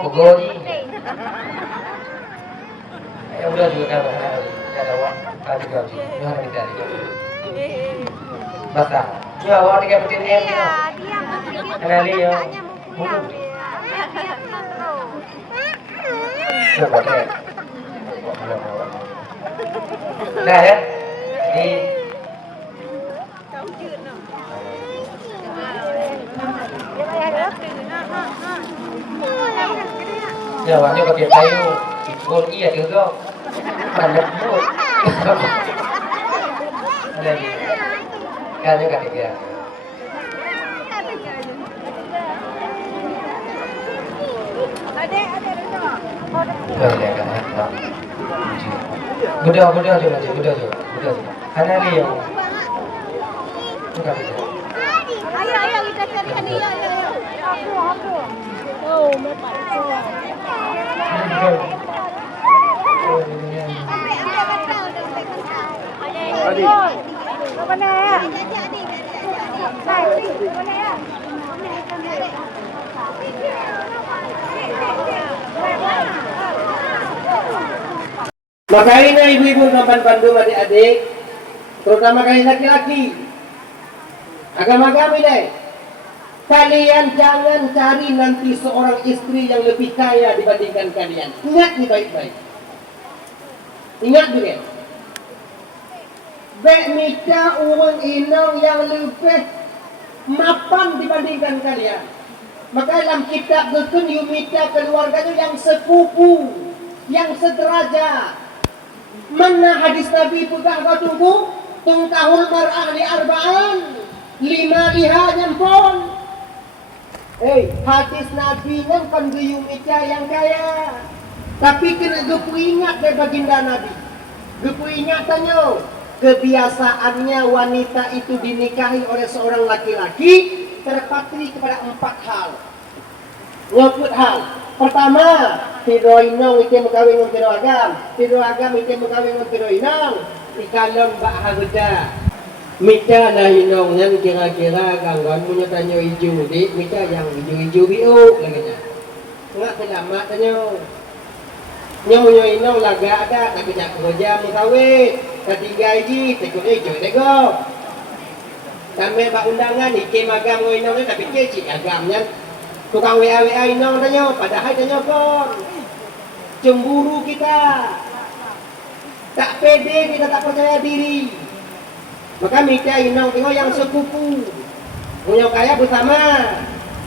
begoni. Ya udah juga kan ada waktu juga sih. Jangan kita Basta. Ya, awak tiga betin M ni. Kenali ya. Dah ya. Di Ya, awaknya pakai kayu. Ikut iya juga. Banyak pun. Lagi. Kan juga tiga. Budak juga. Ada ni yang. Ayo kita cari ni. Aku. Oh, mepai. Adi. Apa ni? Makanya ibu-ibu Doban Bandung adik-adik, terutama kalian laki-laki, agama-agama deh. Kalian jangan cari nanti seorang istri yang lebih kaya dibandingkan kalian. Ingat nih baik-baik. Ingat juga. Bek mita orang inang yang lebih mapan dibandingkan kalian. Maka dalam kitab Dukun Yumita keluarganya yang sepupu, yang sederajat. Mana hadis Nabi putah kau tunggu? Tungkahul mar'ah li arba'an. 5 liha nyampon. Hadis Nabi kan Yumita yang kaya. Tapi kena gupu ingat dari baginda Nabi. Gupu ingat tanya. Kebiasaannya wanita itu dinikahi oleh seorang laki-laki terpatri kepada 4 hal. 4 hal. Pertama, tido inong ite mengkawin dengan tido agam. Tido agam ite mengkawin dengan tido inong. Ikalon bak haruda. Mita dah inong yang kira-kira gangguan punya tanya hijau dik. Mita yang hijau-hijau biuk lagi. Enggak selamat tanya. Nyonya inong laga ada tapi tak kerja mengkawin. Ketiga iji tekun hijau tego. Kami bak undangan ni ke magam ngoi nong ni tapi ke cik agamnya. Tukang WA nong tanya padahal tanya kon. Cemburu kita. Tak pede, kita tak percaya diri. Maka minta inong tengok yang sekupu. Punya kaya bersama.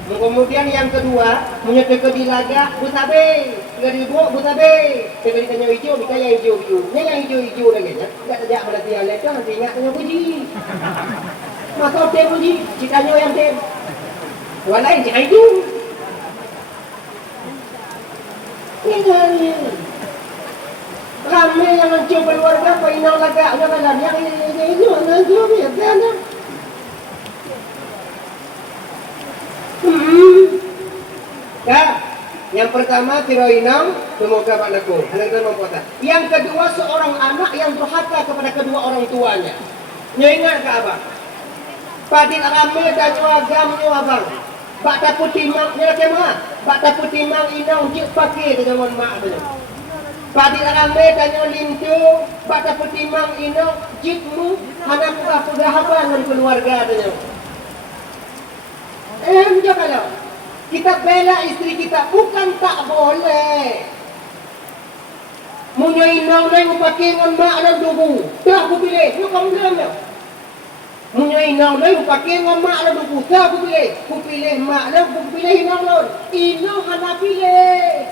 Kemudian yang kedua, punya teka di laga bersabe. Teka di buk bersabe. Teka di tanya hijau, minta yang hijau-hijau. Yang hijau-hijau lagi. Tak sejak berarti yang lain tu nanti ingat tanya puji. Maka dia puji, citanya yang dia. Tuan lain cik hijau. Ini hanya. Ramai yang mencium keluarga, apa inang laga, yang itu, biar kan? Kak, yang pertama tiro inang, semoga Pak Naku, anak itu mempunyai. Yang kedua seorang anak yang durhaka kepada kedua orang tuanya. Ingat ke abang? Padil ramai dan agam abang. Pak tapu timang, ni lagi mah. Pak tapu timang inang cik pakai dengan mak tu. Padi ramai tanya lintu, pada petimang ino, jikmu, anak buah pegahaban dari keluarga tanya. Macam kalau kita bela istri kita, bukan tak boleh. Munya inang lain pakai dengan mak dan dugu, dah aku pilih, lu kamu bilang tak? Munya inang lain pakai dengan mak dan dugu, dah aku pilih mak dan aku pilih inang lain. Inang hana pilih.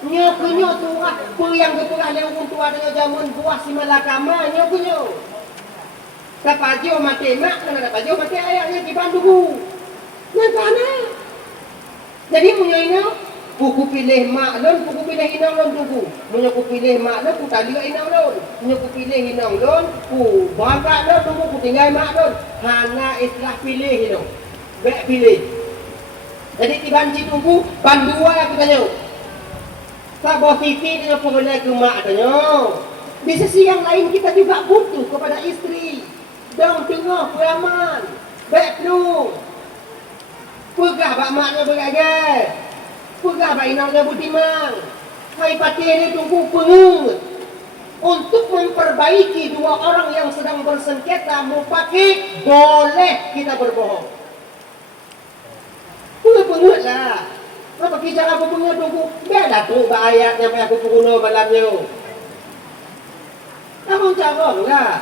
Nyo tuah, yang ketua yang tua dengan zaman buah si malakama nyo. Kapajo mati mak, kana kapajo mati ayahnya di Bandung. Nakana. Jadi punya ino, buku pilih mak lon, buku pilih inang lon tugu. Punya ku pilih mak lon, ku tali inang lon. Punya ku pilih inang lon, ku bangga lon tugu, ku tinggal mak lon. Hana istilah pilih ino. Bek pilih. Jadi tibanci tugu, bandua aku tanya. Tak positif dengan pengenai ke mak tanya. Di sisi yang lain kita juga butuh kepada istri. Dong tengah peraman. Baik penuh. Pegah bak maknya beragam. Pegah bak inangnya budiman. Hai pati ini tunggu pengung. Untuk memperbaiki dua orang yang sedang bersengketa mupaki, boleh kita berbohong. Pengut lah. Apa kisah aku punya tunggu? Biarlah tu ayat yang aku punya malamnya. Kamu cabang lah.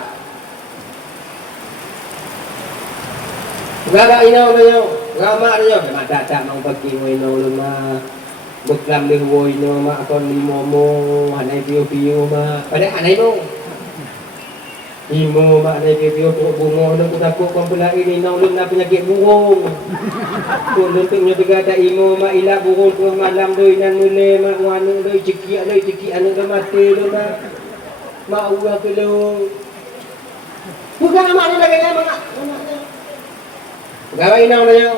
Gak inau dia, lama dia. Mak tak mau pergi inau lama. Bekam dia inau mak kon limomo, hanai piu mak. Pada hanai mo. Imo mak hanai piu bungo nak takut kon pula ini inau lama penyakit burung. Kun lentuknya juga ada imo mak ilah burung tu malam doi nan mule mak wanu doi cekik anu dah mati lu mak. Mak ulah kelo. Bukan mak nak lagi mak. Gawai nang dia.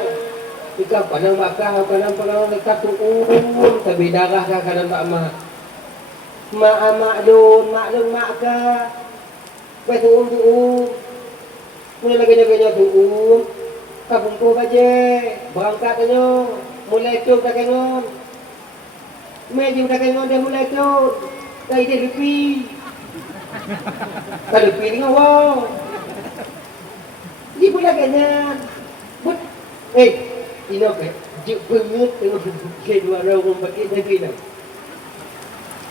Kita pandang bakah pandang dekat tu tapi darah kah kadang mak mak. Mak don mak kah. Baik tu. Mula lagi tu. Kabung tu baje, berangkat aja, mulai tu dah kengon. Meju dah kengon dia mulai tu, dah dia lupi. Tak lupi dengan awak. Dia pula kena, ini apa? Juk pengut tengok kedua orang pakai lagi dah.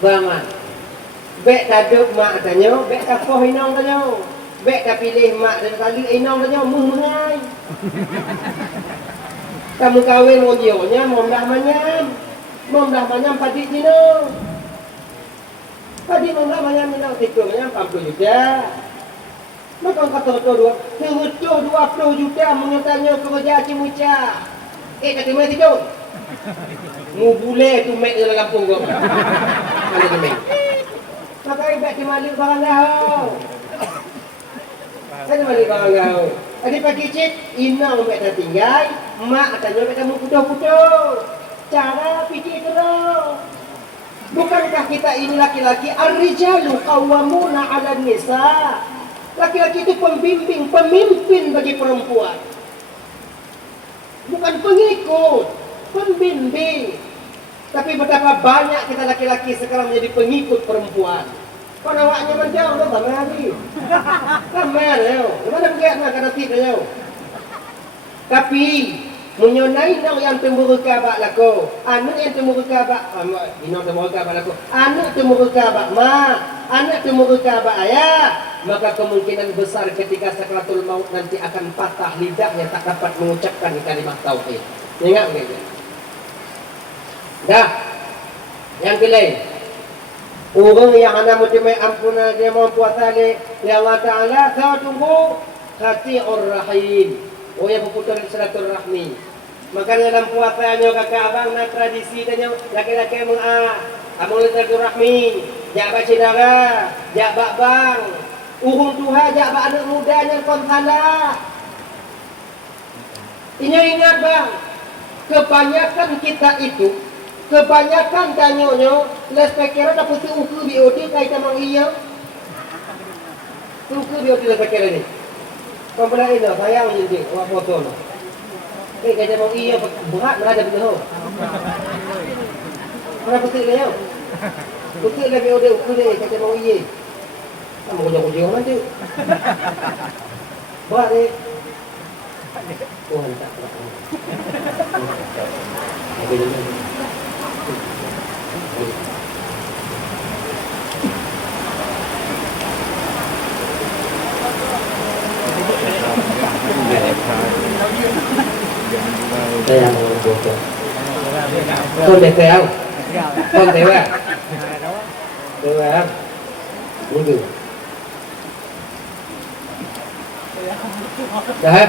Bangan. Bek taduk mak tanya, bek kapoh inang tanya. Bek dah pilih mak dan kali inang tanya mengai. Kamu kahwin modionya momdah manyam padi dino. Padi momdah manyam dino tikungnya 40 juta. Maka kata dua 20 juta menyertanya kerja cimuca. Kata mai tidur. Mu bule tu mek dalam kampung gua. Mana tu mek? Maka ibak di malik barang dah. Saya balik barang kau. Adik pagi cik, inang mek dah tinggal, mak tanya mek kamu putus-putus. Cara fikir terus. Bukankah kita ini laki-laki ar-rijalu qawwamuna 'alan nisa? Laki-laki itu pemimpin bagi perempuan. Bukan pengikut, pembimbing. Tapi betapa banyak kita laki-laki sekarang menjadi pengikut perempuan. Kau nawaknya macam tu tak mari. Ramai leo. Mana pergi nak kena tip leo. Tapi menyonai nang yang temburu kabak lako. Anu yang temburu kabak, ino temburu kabak lako. Anu temburu kabak ma, anak temburu kabak ayah. Maka kemungkinan besar ketika sakaratul maut nanti akan patah lidahnya tak dapat mengucapkan kalimat tauhid. Ingat begitu. Dah. Yang kelai. Orang yang ana mutimai ampuna dia mau puasa ni, ya Allah Taala kau tunggu khati'ur rahim. Oh yang berputar silaturahmi. Makanya dalam puasanya kakak abang nak tradisi tanya laki-laki among silaturahmi, jak baca dara, jak bak bang. Urung Tuhan jak bak anak mudanya kon salah. Ingat bang, kebanyakan kita itu kebanyakan tanyanya les pikir tak putih ukur BOD kaitan mang iya. Ukur BOD les pikir ni. Komplain dah sayang jadi awak foto no. Kaitan mang iya berat berada betul. Mana putih dia? Putih le BOD ukur dia kaitan mang iya. Kamu kujung-kujung nanti. Buat ni. Oh, tak apa. Đây là một cuộc không đẹp theo không theo à được à muốn được đấy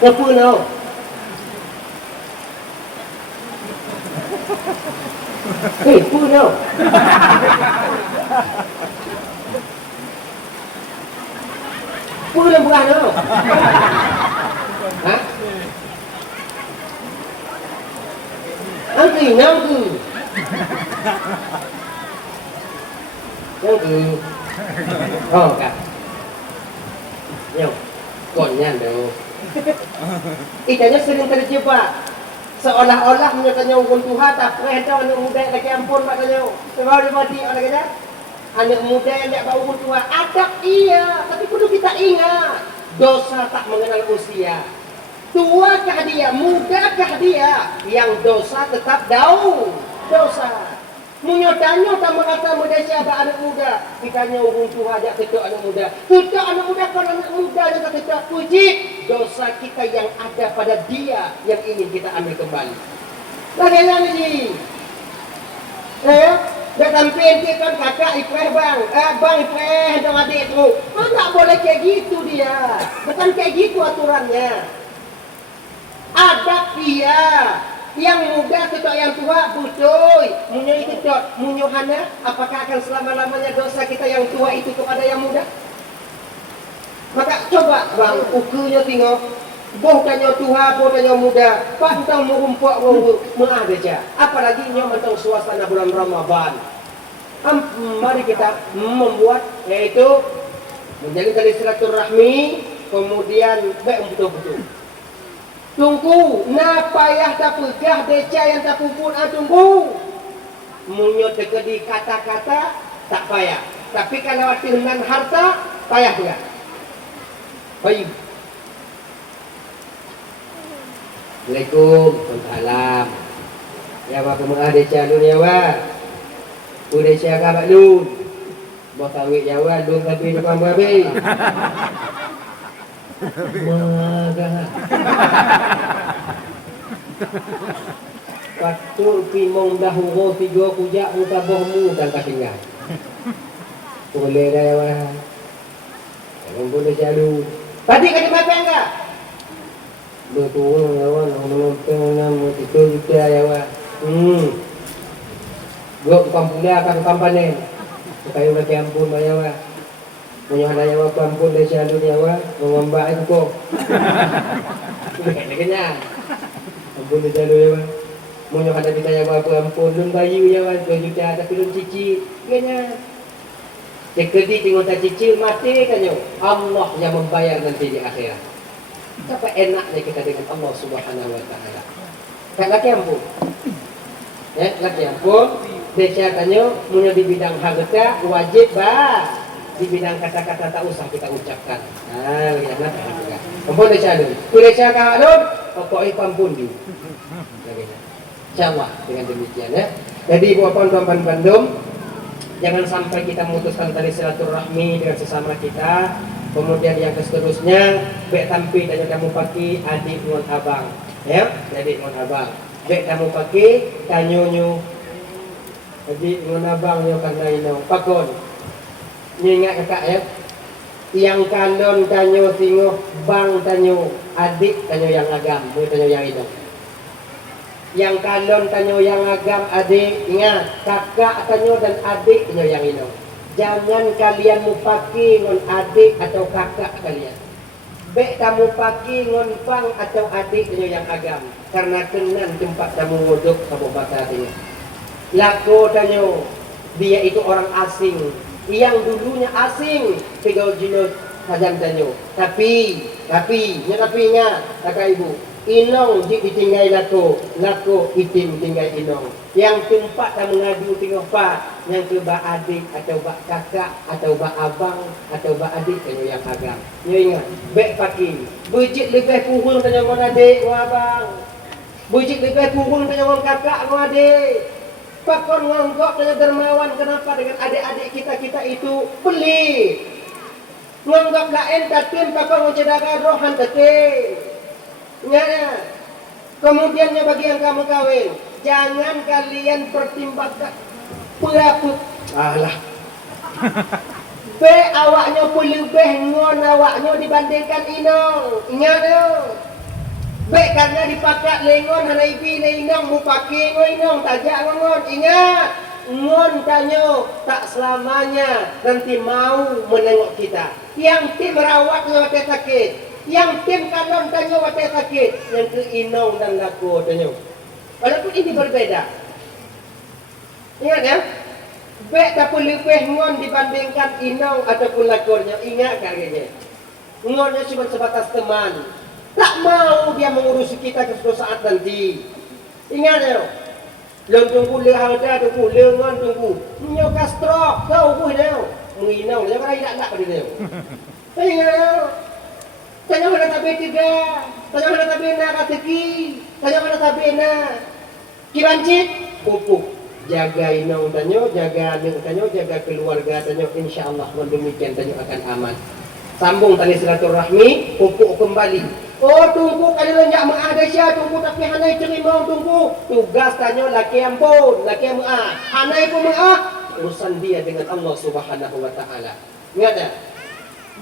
có phương đâu cái phương đâu phương là bukan đâu hả ăn gì nhau từ nhau từ cả nhau còn nyan đâu itanya sering terjebak seolah-olah menyatakan hukum Tuhan tak pernah tahu anak muda lagi ampun maknanya sebab dia mati orang kata anak muda yang tak tahu hukum Tuhan adab iya tapi kudu kita ingat dosa tak mengenal usia tuakah dia mudakah dia yang dosa tetap daun dosa menyotanya tak mengata muda siapa anak muda kitanya hukum Tuhan ajak ketuk anak muda kalau anak muda yang ketuk puji dosa kita yang ada pada dia yang ingin kita ambil kembali bagaimana ni dah campaign dia kan kakak ipreh bang ipreh dong adik tu tak boleh kayak gitu dia bukan kayak gitu aturannya adab dia yang muda ketok yang tua betul munyo itu ketok munyo hana apakah akan selama-lamanya dosa kita yang tua itu kepada yang muda maka coba bang ukurnya tengok boh tanya tua boh tanya muda pantang merumpuk mengadeja apalagi nyo mentang suasana bulan Ramadan mari kita membuat yaitu menjalin tali silaturahmi kemudian baik betul-betul tunggu na payah tak pegah deca yang tak pun tunggu munyo tekedi kata-kata tak payah tapi kalau dengan harta payah juga baik Assalamualaikum Waalaikumsalam ya apa kemana deca dunia wa ku deca kabak lu bos awik jawa lu tapi depan babi Magah. Patul pimong dahulu tiga kujak mutabohmu dan katingan. Boleh dah ya wah. Jangan boleh jalu. Tadi kata mata enggak? Betul ya wah, nonton nama itu kita ya wah. Gua kampung dia akan kampanye. Supaya lagi ampun ya wah. Punya ada yang ampun dari selalu nyawa mengambak itu kok. Kena. Ampun dari selalu nyawa. Punya ada kita yang ampun lun bayu nyawa 2 juta tapi lun cici. Kena. Sekedi tengok tak cici mati kan Allah yang membayar nanti di akhirat. Betapa enaknya kita dengan Allah Subhanahu wa taala. Tak lagi ampun. Ya, lagi ampun. Desa tanya punya di bidang harta wajib di bidang kata-kata tak usah kita ucapkan. Nah, lihat nak juga. Ampun desa dulu. Desa kahadun pokoknya pampun di. Insyaallah dengan demikian ya. Jadi buat tuan-tuan Bandung, jangan sampai kita memutuskan tali silaturahmi dengan sesama kita. Kemudian yang seterusnya, bek tampi dan kamu pakai adik ngon abang, ya, adik ngon abang. Bek kamu pakai tanyonyo adik ngon abang yo karena ino pakon. Ingat kakak ya. Yang kalon tanyo tingo, bang tanyo, adik tanyo yang agam, tanyo yang ino. Yang kalon tanyo yang agam adik, ingat kakak tanyo dan adik tanyo yang ino. Jangan kalian mupaki ngon adik atau kakak kalian. Bek kamu paki ngon bang atau adik tanyo yang agam. Karena kenan tempat kamu wuduk kamu bakar ini. Lako tanyo, dia itu orang asing. Yang dulunya asing, pegawai jino kajan tanyo. Tapi ingat kakak ibu. Inong ditinggal lako itim tinggal inong. Yang tempat kamu ngadu tengok pak, yang ke bak adik atau bak kakak atau bak abang atau bak adik tanyo yang agam. Nyo ingat, bek paki. Bujik lebih kurung tanyo ngon adik ngon abang. Bujik lebih kurung tanyo ngon kakak ngon adik. Pakon nganggok tanyo dermawan, kenapa dengan adik-adik kita itu pelit. Nganggok lain tatim pakon ngejadaga rohan tatim. Ya, kemudiannya bagi yang kamu kawin, jangan kalian pertimbangkan pulaput. Alah. Be awaknya lebih ngon awaknya dibandingkan inong. Ingat yo. Be karena dipakai lengon hanai bi inong mu pakai inong tajak ngon. Ingat, ngon tanyo tak selamanya nanti mau menengok kita. Yang tim merawat watai sakit. Yang tim kalon tanyo watai sakit, yang ke inong dan lako tanyo. Walaupun ini berbeda. Ingat ya, bek tak lebih ngon dibandingkan inong ataupun lakornya. Ingat kalian, ngonnya cuma sebatas teman. Tak mau dia mengurusi kita ke suatu saat nanti. Ingat ya, long tunggu leharga tunggu lengan tunggu. Nyo kastrok kau buh dia, menginong dia kan tidak pada dia. Ingat ya. Tanya mana tabe tiga, tanya mana tabe na kateki, tanya mana tabe na kibancit, pupuk. Jaga inong tanyo, jaga aning tanyo, jaga keluarga tanyo. InsyaAllah demikian tanyo akan aman. Sambung tali silaturahmi, pupuk kembali. Oh tunggu kalian jak mengadah sia, tunggu tapi hanai terima tunggu. Tugas tanyo laki ampun, laki maah. Hanai pun maah. Urusan dia dengan Allah Subhanahu Wa Taala. Ingat tak?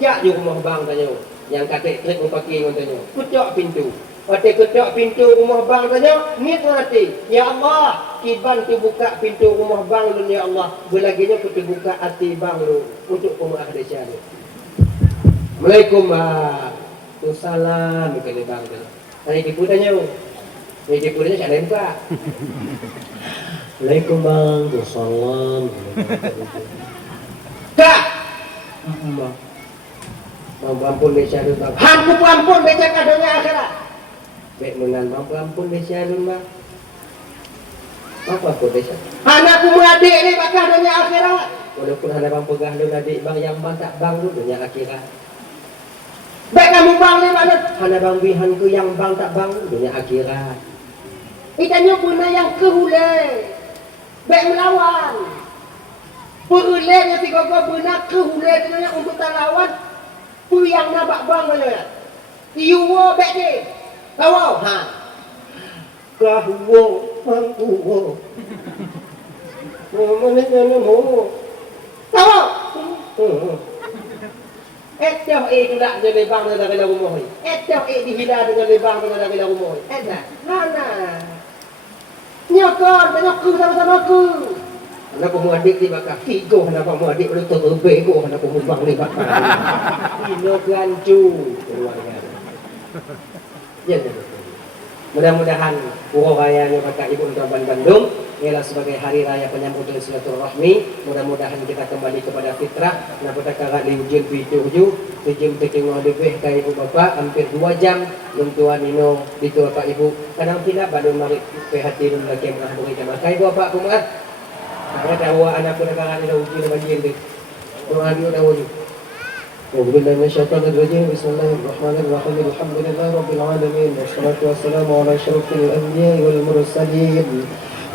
Jak je rumah bang tanyo. Yang katik trik upaki ngontanya kucok pintu. Waktu kucok pintu rumah bang tanya, nit hati. Ya Allah, kiban tu buka pintu rumah bang lu ya Allah. Belaginya ku buka hati bang lu untuk pemaaf desa lu. Assalamualaikum Waalaikumsalam kali bang tu. Tadi tipu tanya. Ni tipu tanya siapa buka? Assalamualaikum bang. Wassalam. Kak. Mampu ampun desa dun bang. Mampu ampun desa kadonya akhirat. Baik menan mampu ampun desa dun bang. Mampu ampun desa. Anakku adik ni bakal dunia akhirat. Walaupun ada bang pegah dun adik bang yang bang tak bang dun dunia akhirat. Baik kamu bang ni mana? Hana bang bihan ku yang bang tak bang dunia akhirat. Ikannya guna yang kehulai. Baik melawan. Perulai yang tiga guna kehulai dunia untuk tak lawan. Yang nabak bang banyak. Iwo bek ni. Kau ha. Kahuo mangkuo. Mana mana mo. Kau. Etah tidak jadi bang dari lagu mohon. Etah dihidar dengan lebang dari lagu mohon. Etah. Mana. Nyokor, nyokku sama-sama aku. Anak kamu adik di bakar tigo, anak kamu adik udah terbego, anak kamu bang di bakar. Ino gancu keluarga. Ya, mudah-mudahan Puro Rayanya kakak ibu Utaban Bandung ialah sebagai hari raya penyambut silaturahmi. Mudah-mudahan kita kembali kepada fitrah. Napa kakak di ujung pituju, sejam tengah lebih kai ibu bapak hampir 2 jam. Luntuan ino itu bapak ibu. Kadang tidak baru mari perhatian lagi yang menghubungi jamaah kai bapak kumat. Karena dawa anak ko nakakani na uji na bagiyan din. Kung ano yung dawa niyo. أعوذ بالله من الشيطان الرجيم بسم الله الرحمن الرحيم الحمد لله رب العالمين والصلاة والسلام على أشرف الأنبياء والمرسلين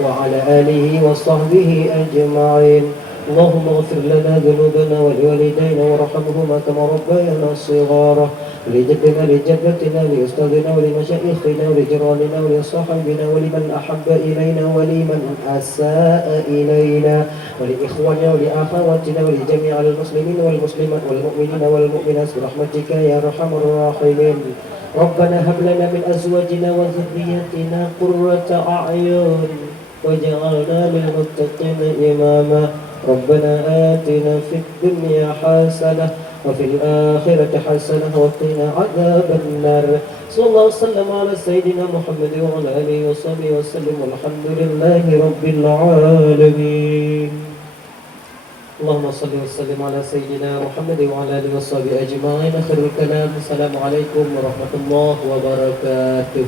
وعلى آله وصحبه أجمعين اللهم اغفر لنا ذنوبنا ولوالدينا وارحمهما كما ربيانا صغارا لجدنا لجدتنا لأستاذنا ولمشايخنا ولجيراننا ولصاحبنا ولمن أحب إلينا ولمن أساء إلينا ولإخواننا ولأخواتنا ولجميع المسلمين والمسلمات والمؤمنين والمؤمنات برحمتك يا أرحم الراحمين ربنا هب لنا من أزواجنا وذرياتنا قرة أعين وجعلنا للمتقين إماما ربنا آتنا في الدنيا حسنة وفي الآخرة حسنة وقنا عذاب النار صلى الله وسلم على سيدنا محمد وعلى آله وصحبه وسلم والحمد لله رب العالمين اللهم صل وسلم على سيدنا محمد وعلى آله وصحبه أجمعين خير الكلام السلام عليكم ورحمة الله وبركاته